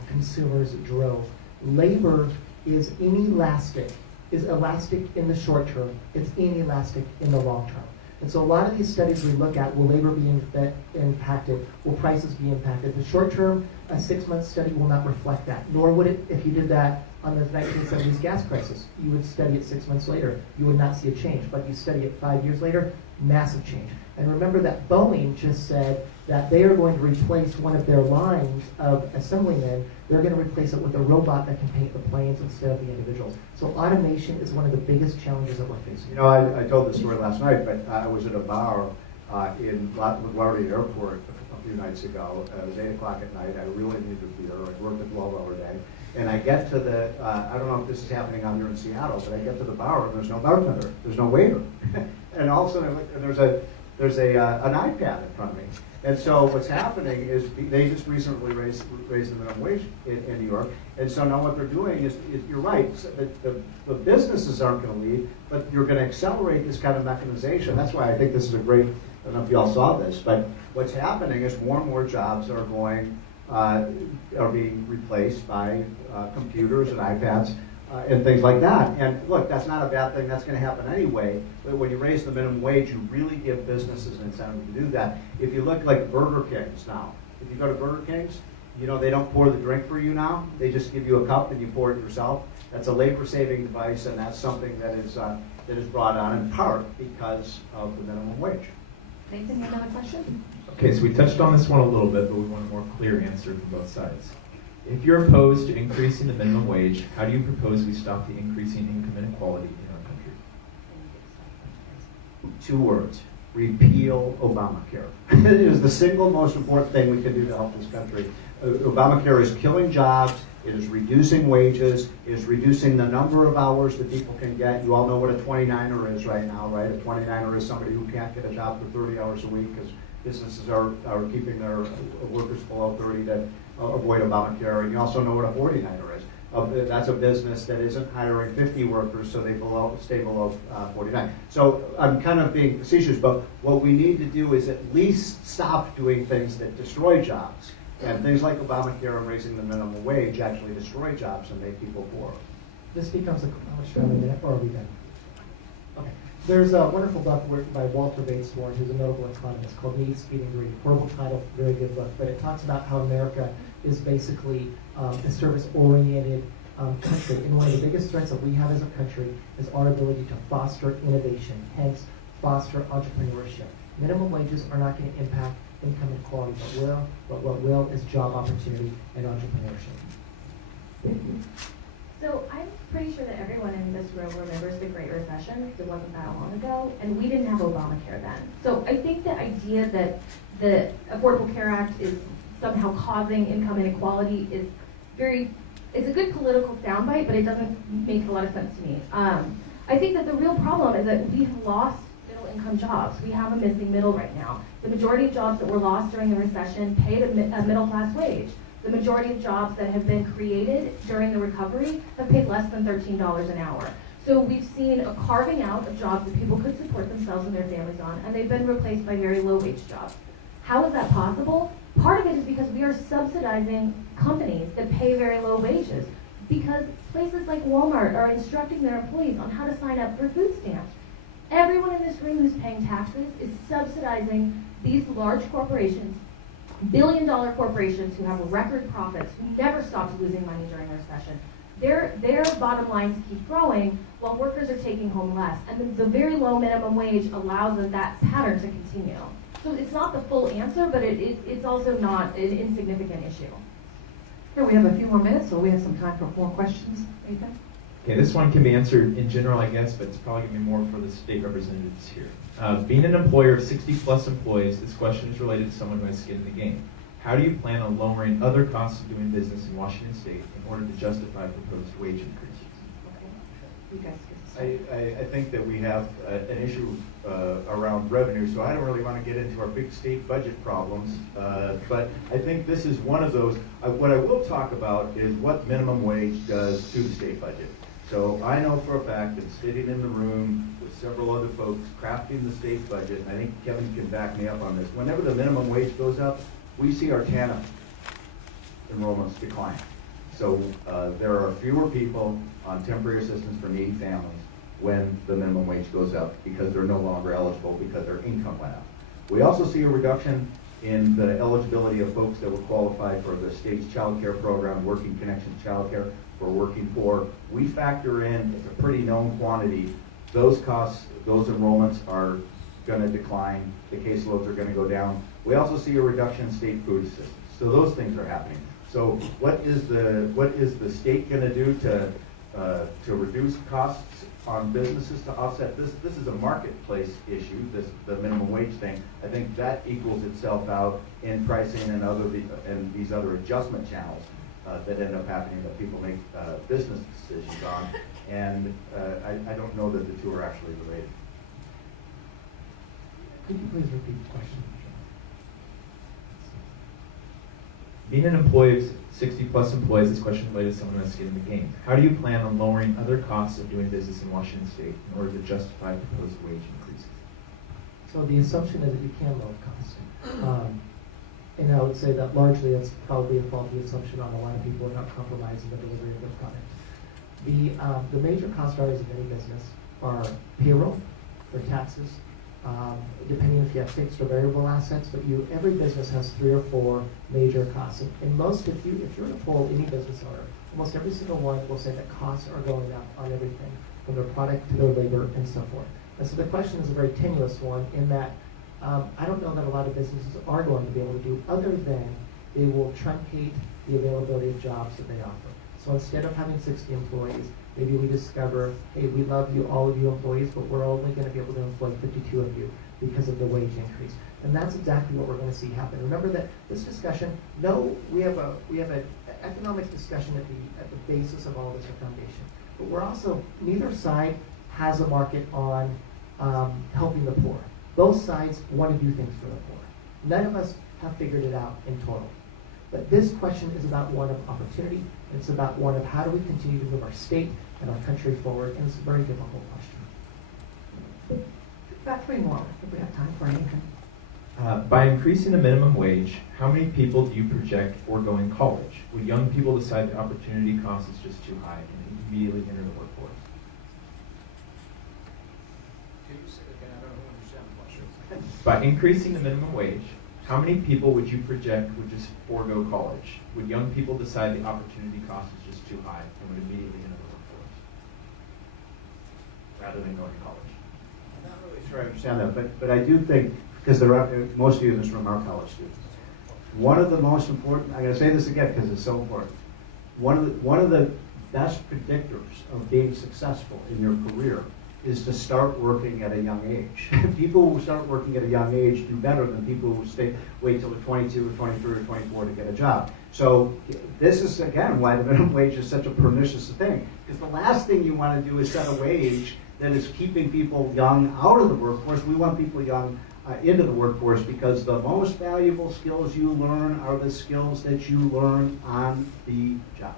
consumers drove. Labor is inelastic, is elastic in the short term, it's inelastic in the long term. And so a lot of these studies we look at, will labor be impacted? Will prices be impacted? The short term, a 6-month study will not reflect that, nor would it if you did that on the 1970s gas crisis. You would study it 6 months later, you would not see a change, but you study it 5 years later, massive change. And remember that Boeing just said that they are going to replace one of their lines of assemblymen. They're going to replace it with a robot that can paint the planes instead of the individuals. So automation is one of the biggest challenges that we're facing. I told this story last night, but I was at a bar in LaGuardia Airport a few nights ago. It was 8 o'clock at night. I really needed a beer. I worked a 12-hour day. And I get to the, I don't know if this is happening out here in Seattle, but I get to the bar and there's no bartender, there's no waiter. And all of a sudden, there's an iPad in front of me. And so what's happening is they just recently raised the minimum wage in New York. And so now what they're doing is you're right, so the businesses aren't going to leave, but you're going to accelerate this kind of mechanization. That's why I think this is a great, I don't know if you all saw this, but what's happening is more and more jobs are being replaced by computers and iPads and things like that. And look, that's not a bad thing. That's going to happen anyway. But when you raise the minimum wage, you really give businesses an incentive to do that. If you look like Burger King's now, if you go to Burger King's, they don't pour the drink for you now. They just give you a cup and you pour it yourself. That's a labor-saving device, and that's something that is brought on in part because of the minimum wage. Nathan, you have another question? Okay, so we touched on this one a little bit, but we want a more clear answer from both sides. If you're opposed to increasing the minimum wage, how do you propose we stop the increasing income inequality in our country? 2 words: repeal Obamacare. It is the single most important thing we can do to help this country. Obamacare is killing jobs. It is reducing wages. It is reducing the number of hours that people can get. You all know what a 29er is right now, right? A 29er is somebody who can't get a job for 30 hours a week because businesses are keeping their workers below 30 to avoid Obamacare. And you also know what a 49er is. That's a business that isn't hiring 50 workers, so they stay below 49. So I'm kind of being facetious, but what we need to do is at least stop doing things that destroy jobs. And things like Obamacare and raising the minimum wage actually destroy jobs and make people poor. this becomes a, how much time a minute, or are we done? Okay. There's a wonderful book written by Walter Bates Warren, who's a notable economist, called Need, Speed, and Greed. Horrible title, very good book, but it talks about how America is basically a service-oriented country. And one of the biggest strengths that we have as a country is our ability to foster innovation, hence foster entrepreneurship. Minimum wages are not going to impact income inequality, but what will is job opportunity and entrepreneurship. So I'm pretty sure that everyone in this room remembers the Great Recession, because it wasn't that long ago, and we didn't have Obamacare then. So I think the idea that the Affordable Care Act is somehow causing income inequality is it's a good political soundbite, but it doesn't make a lot of sense to me. I think that the real problem is that we've lost middle-income jobs. We have a missing middle right now. The majority of jobs that were lost during the recession paid a middle-class wage. The majority of jobs that have been created during the recovery have paid less than $13 an hour. So we've seen a carving out of jobs that people could support themselves and their families on, and they've been replaced by very low-wage jobs. How is that possible? Part of it is because we are subsidizing companies that pay very low wages, because places like Walmart are instructing their employees on how to sign up for food stamps. Everyone in this room who's paying taxes is subsidizing these large corporations, billion-dollar corporations who have record profits, who never stopped losing money during the recession. Their bottom lines keep growing while workers are taking home less. And the very low minimum wage allows that pattern to continue. So it's not the full answer, but it's also not an insignificant issue. Here, we have a few more minutes, so we have some time for more questions. Ethan? Okay, this one can be answered in general, I guess, but it's probably going to be more for the state representatives here. Being an employer of 60-plus employees, this question is related to someone who has skin in the game. How do you plan on lowering other costs of doing business in Washington State in order to justify proposed wage increases? Okay. You guys get to start. I think that we have an issue around revenue, so I don't really want to get into our big state budget problems, but I think this is one of those. What I will talk about is what minimum wage does to the state budget. So I know for a fact that sitting in the room with several other folks crafting the state budget, and I think Kevin can back me up on this, whenever the minimum wage goes up, we see our TANF enrollments decline. So there are fewer people on temporary assistance for needy families when the minimum wage goes up because they're no longer eligible because their income went up. We also see a reduction in the eligibility of folks that were qualified for the state's child care program, Working Connections Child Care for working poor. We factor in, it's a pretty known quantity, those costs, those enrollments are going to decline, the caseloads are going to go down. We also see a reduction in state food assistance. So those things are happening. So what is the state going to do to reduce costs on businesses to offset this? This is a marketplace issue, the minimum wage thing. I think that equals itself out in pricing and these other adjustment channels that end up happening that people make business decisions on. And I don't know that the two are actually related. Could you please repeat the question? Being an employee of 60-plus employees, this question related to someone who has skin in the game. How do you plan on lowering other costs of doing business in Washington State in order to justify proposed wage increases? So the assumption is that you can lower costs. And I would say that largely that's probably a faulty assumption on a lot of people who are not compromising the delivery of their product. The major cost drivers of any business are payroll, their taxes, depending if you have fixed or variable assets, but every business has 3 or 4 major costs. And most, if you're to poll any business owner, almost every single one will say that costs are going up on everything, from their product to their labor and so forth. And so the question is a very tenuous one in that I don't know that a lot of businesses are going to be able to do other than they will truncate the availability of jobs that they offer. So instead of having 60 employees, maybe we discover, hey, we love you, all of you employees, but we're only going to be able to employ 52 of you because of the wage increase. And that's exactly what we're going to see happen. Remember that this discussion, we have an economic discussion at the basis of all this, our foundation. But we're also, neither side has a market on helping the poor. Both sides want to do things for the poor. None of us have figured it out in total. But this question is about one of opportunity. It's about one of how do we continue to move our state and our country forward, and it's a very difficult question. About 3 more, if we have time for anything. By increasing the minimum wage, how many people do you project foregoing college? Would young people decide the opportunity cost is just too high and immediately enter the workforce? Can you say it again? I don't understand the question. By increasing the minimum wage, how many people would you project would just forego college? Would young people decide the opportunity cost is just too high and would immediately enter the workforce rather than going to college? I'm not really sure I understand that, but I do think, because most of you in this room are college students. One of the most important, I'm going to say this again because it's so important, one of the best predictors of being successful in your career is to start working at a young age. People who start working at a young age do better than people who wait till they're 22 or 23 or 24 to get a job. So this is, again, why the minimum wage is such a pernicious thing. Because the last thing you want to do is set a wage that is keeping people young out of the workforce. We want people young into the workforce, because the most valuable skills you learn are the skills that you learn on the job.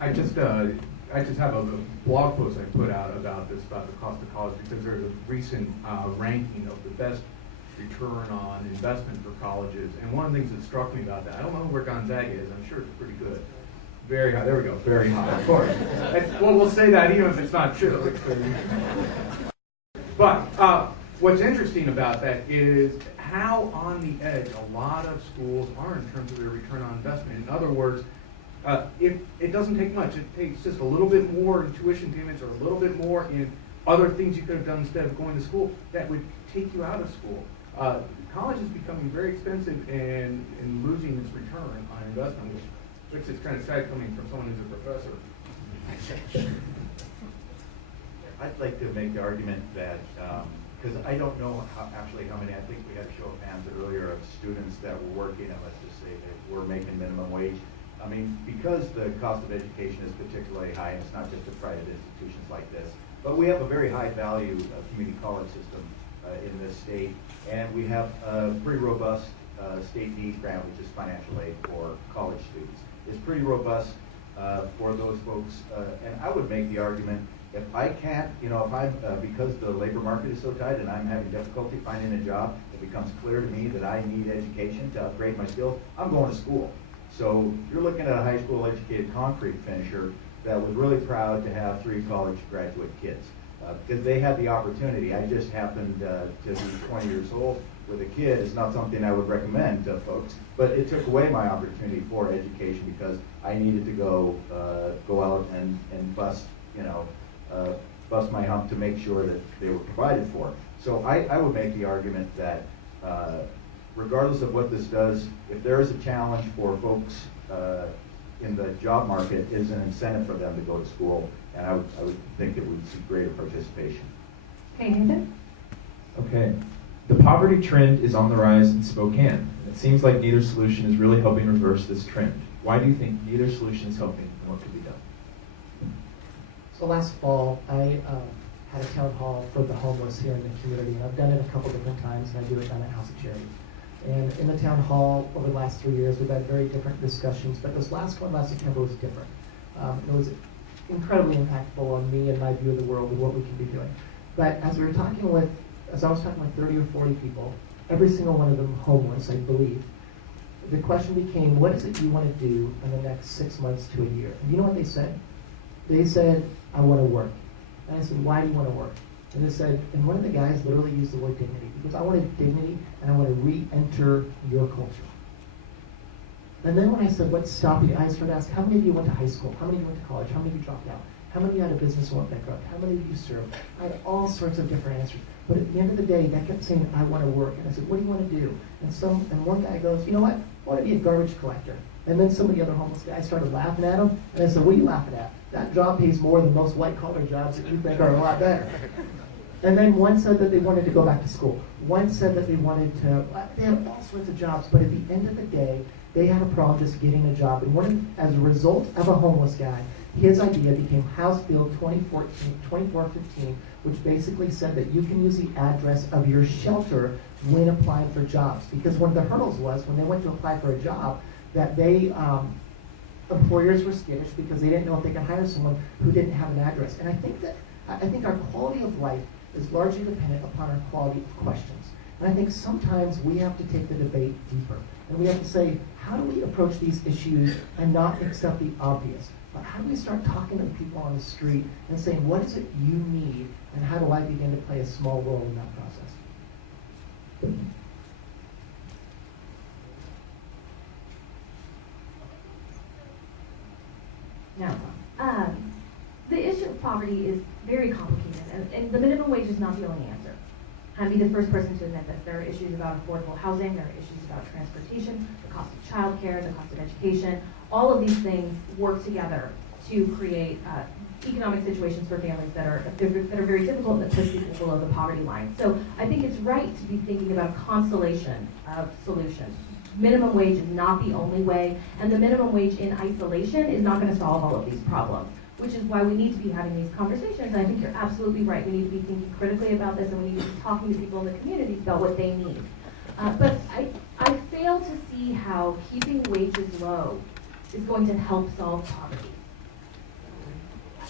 I just have a blog post I put out about this, about the cost of college, because there's a recent ranking of the best return on investment for colleges. And one of the things that struck me about that, I don't know where Gonzaga is, I'm sure it's pretty good. Very high, there we go, very high, of course. Well, we'll say that even if it's not true. But what's interesting about that is how on the edge a lot of schools are in terms of their return on investment. In other words, if it doesn't take much, it takes just a little bit more in tuition payments or a little bit more in other things you could have done instead of going to school that would take you out of school. College is becoming very expensive and losing its return on investment, which makes it kind of sad coming from someone who's a professor. I'd like to make the argument that, because I don't know actually how many, I think we had a show of hands earlier of students that were working, and let's just say that were making minimum wage. I mean, because the cost of education is particularly high, and it's not just at private institutions like this, but we have a very high value community college system in this state, and we have a pretty robust state need grant, which is financial aid for college students. It's pretty robust for those folks, and I would make the argument, if I can't, if I'm, because the labor market is so tight and I'm having difficulty finding a job, it becomes clear to me that I need education to upgrade my skills, I'm going to school. So you're looking at a high school educated concrete finisher that was really proud to have 3 college graduate kids, because they had the opportunity. I just happened to be 20 years old with a kid. It's not something I would recommend to folks, but it took away my opportunity for education because I needed to go out and bust, bust my hump to make sure that they were provided for. So I would make the argument that regardless of what this does, if there is a challenge for folks in the job market, is an incentive for them to go to school, and I would think that we'd see greater participation. Okay, Nathan? Okay. The poverty trend is on the rise in Spokane. It seems like neither solution is really helping reverse this trend. Why do you think neither solution is helping, and what could be done? So last fall, I had a town hall for the homeless here in the community, and I've done it a couple different times, and I do it down at House of Charity. And in the town hall over the last 3 years, we've had very different discussions, but this last one last September was different. It was incredibly impactful on me and my view of the world and what we can be doing. But as I was talking with 30 or 40 people, every single one of them homeless, I believe, the question became, what is it you want to do in the next 6 months to a year? And you know what they said? They said, I want to work. And I said, why do you want to work? And they said, and one of the guys literally used the word dignity, because I wanted dignity and I want to re-enter your culture. And then when I said, what's stopping you? I started asking, how many of you went to high school? How many of you went to college? How many of you dropped out? How many of you had a business and went bankrupt? How many of you served? I had all sorts of different answers. But at the end of the day, they kept saying, I want to work. And I said, what do you want to do? And one guy goes, you know what? I want to be a garbage collector. And then some of the other homeless guys started laughing at him. And I said, what are you laughing at? That job pays more than most white-collar jobs that you think are a lot better. And then one said that they wanted to go back to school. One said that they wanted to, they had all sorts of jobs, but at the end of the day, they had a problem just getting a job. And as a result of a homeless guy, his idea became House Bill 2415, which basically said that you can use the address of your shelter when applying for jobs. Because one of the hurdles was, when they went to apply for a job, that employers were skittish because they didn't know if they could hire someone who didn't have an address. And I think our quality of life is largely dependent upon our quality of questions. And I think sometimes we have to take the debate deeper. And we have to say, how do we approach these issues and not accept the obvious? But how do we start talking to the people on the street and saying, what is it you need, and how do I begin to play a small role in that process? Now, the issue of poverty is very complicated, and the minimum wage is not the only answer. I'd be the first person to admit this. There are issues about affordable housing, there are issues about transportation, the cost of childcare, the cost of education. All of these things work together to create economic situations for families that are very difficult and that push people below the poverty line. So I think it's right to be thinking about a constellation of solutions. Minimum wage is not the only way, and the minimum wage in isolation is not going to solve all of these problems, which is why we need to be having these conversations. And I think you're absolutely right. We need to be thinking critically about this, and we need to be talking to people in the communities about what they need. But I fail to see how keeping wages low is going to help solve poverty.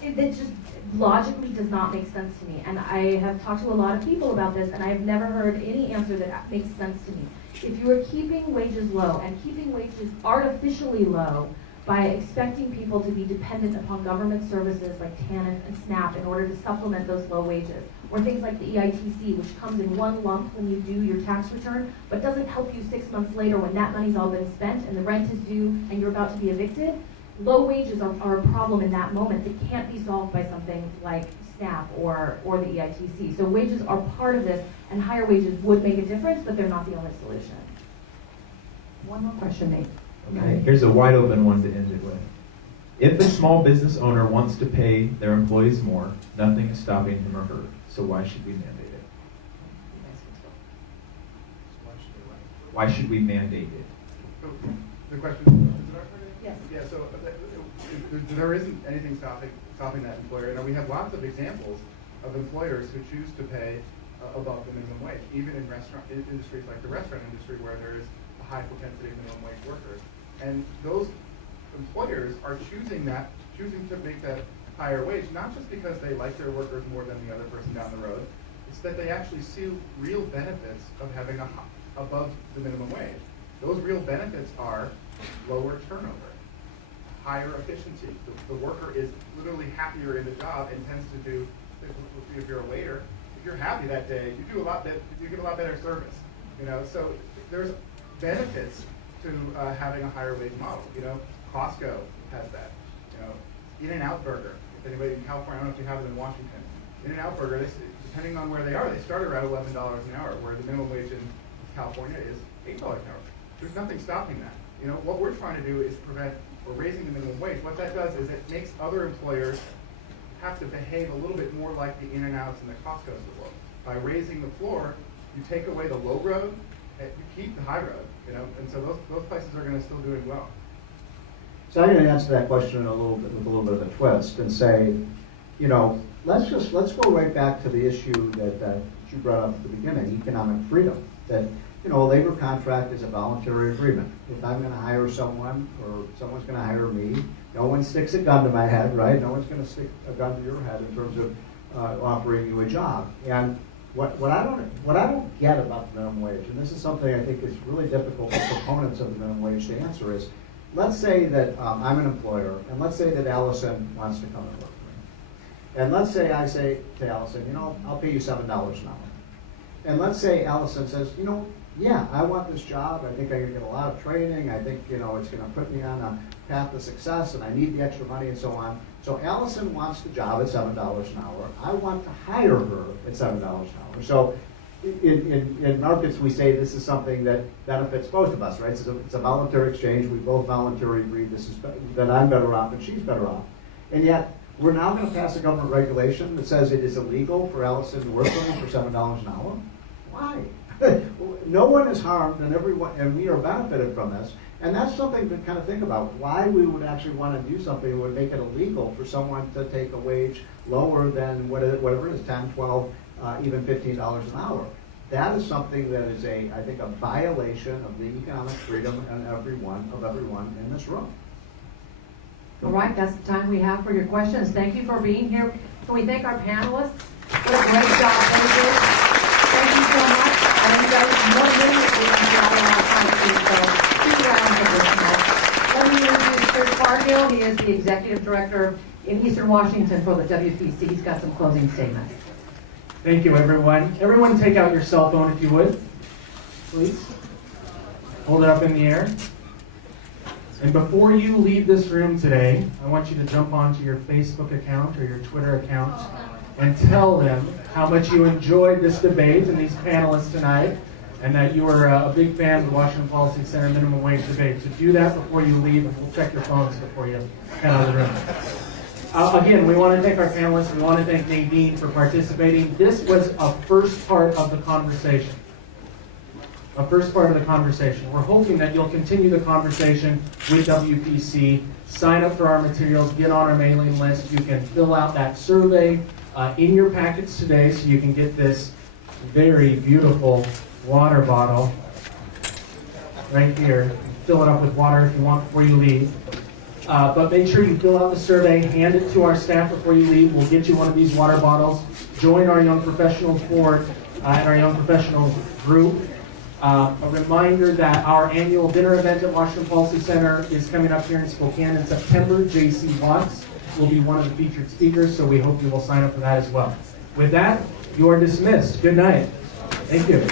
It just logically does not make sense to me. And I have talked to a lot of people about this, and I have never heard any answer that makes sense to me. If you are keeping wages low and keeping wages artificially low by expecting people to be dependent upon government services like TANF and SNAP in order to supplement those low wages, or things like the EITC, which comes in one lump when you do your tax return, but doesn't help you 6 months later when that money's all been spent and the rent is due and you're about to be evicted, low wages are a problem in that moment that can't be solved by something like SNAP or the EITC. So wages are part of this, and higher wages would make a difference, but they're not the only solution. One more question, Nate. Okay, here's a wide open one to end it with. If a small business owner wants to pay their employees more, nothing is stopping him or her. So why should we mandate it? Why should we mandate it? So, the question. Yes. Yeah. So there isn't anything stopping that employer. Now we have lots of examples of employers who choose to pay above the minimum wage, even in restaurant industries like the restaurant industry, where there is a high propensity of minimum wage workers. And those employers are choosing to make that higher wage, not just because they like their workers more than the other person down the road. It's that they actually see real benefits of having above the minimum wage. Those real benefits are lower turnover, higher efficiency. The worker is literally happier in the job and tends to do, if you're a waiter, if you're happy that day, you give a lot better service. So there's benefits to having a higher wage model. Costco has that. In-N-Out Burger. If anybody in California, I don't know if you have it in Washington. In-N-Out Burger, depending on where they are, they start around $11 an hour, where the minimum wage in California is $8 an hour. There's nothing stopping that. What we're trying to do is prevent or raising the minimum wage. What that does is it makes other employers have to behave a little bit more like the In-N-Outs and the Costco's of the world. By raising the floor, you take away the low road, and you keep the high road. And so those places are going to still doing well. So I'm going to answer that question with a little bit of a twist and say, let's go right back to the issue that you brought up at the beginning, economic freedom. That a labor contract is a voluntary agreement. If I'm going to hire someone or someone's going to hire me, no one sticks a gun to my head, right? No one's going to stick a gun to your head in terms of offering you a job. And what I don't get about the minimum wage, and this is something I think is really difficult for proponents of the minimum wage to answer, is let's say that I'm an employer, and let's say that Allison wants to come and work for me. And let's say I say to Allison, I'll pay you $7 an hour. And let's say Allison says, yeah, I want this job. I think I'm going to get a lot of training. I think, it's going to put me on a path to success, and I need the extra money and so on. So Allison wants the job at $7 an hour. I want to hire her at $7 an hour. So in markets, we say this is something that benefits both of us, right? It's a voluntary exchange. We both voluntarily agree that I'm better off and she's better off. And yet, we're now going to pass a government regulation that says it is illegal for Allison to work for me for $7 an hour. Why? No one is harmed, and we are benefited from this. And that's something to kind of think about, why we would actually want to do something that would make it illegal for someone to take a wage lower than whatever it is, 10, 12, even $15 an hour. That is something that is I think a violation of the economic freedom of everyone in this room. All right, that's the time we have for your questions. Thank you for being here. Can we thank our panelists? What a great job they did. Thank you so much. I know you guys more than we got a lot of time to do, so stick around for this one. Let me introduce Chris Cargill. He is the Executive Director in Eastern Washington for the WPC. He's got some closing statements. Thank you, everyone. Everyone take out your cell phone if you would, please. Hold it up in the air. And before you leave this room today, I want you to jump onto your Facebook account or your Twitter account and tell them how much you enjoyed this debate and these panelists tonight, and that you were a big fan of the Washington Policy Center minimum wage debate. So do that before you leave, and we'll check your phones before you head out of the room. Again, we want to thank our panelists. We want to thank Nadine for participating. This was a first part of the conversation. A first part of the conversation. We're hoping that you'll continue the conversation with WPC, sign up for our materials, get on our mailing list. You can fill out that survey in your packets today so you can get this very beautiful water bottle right here. Fill it up with water if you want before you leave. But make sure you fill out the survey, hand it to our staff before you leave. We'll get you one of these water bottles. Join our Young Professionals board and our Young Professionals group. A reminder that our annual dinner event at Washington Policy Center is coming up here in Spokane in September. J.C. Watts will be one of the featured speakers, so we hope you will sign up for that as well. With that, you are dismissed. Good night. Thank you.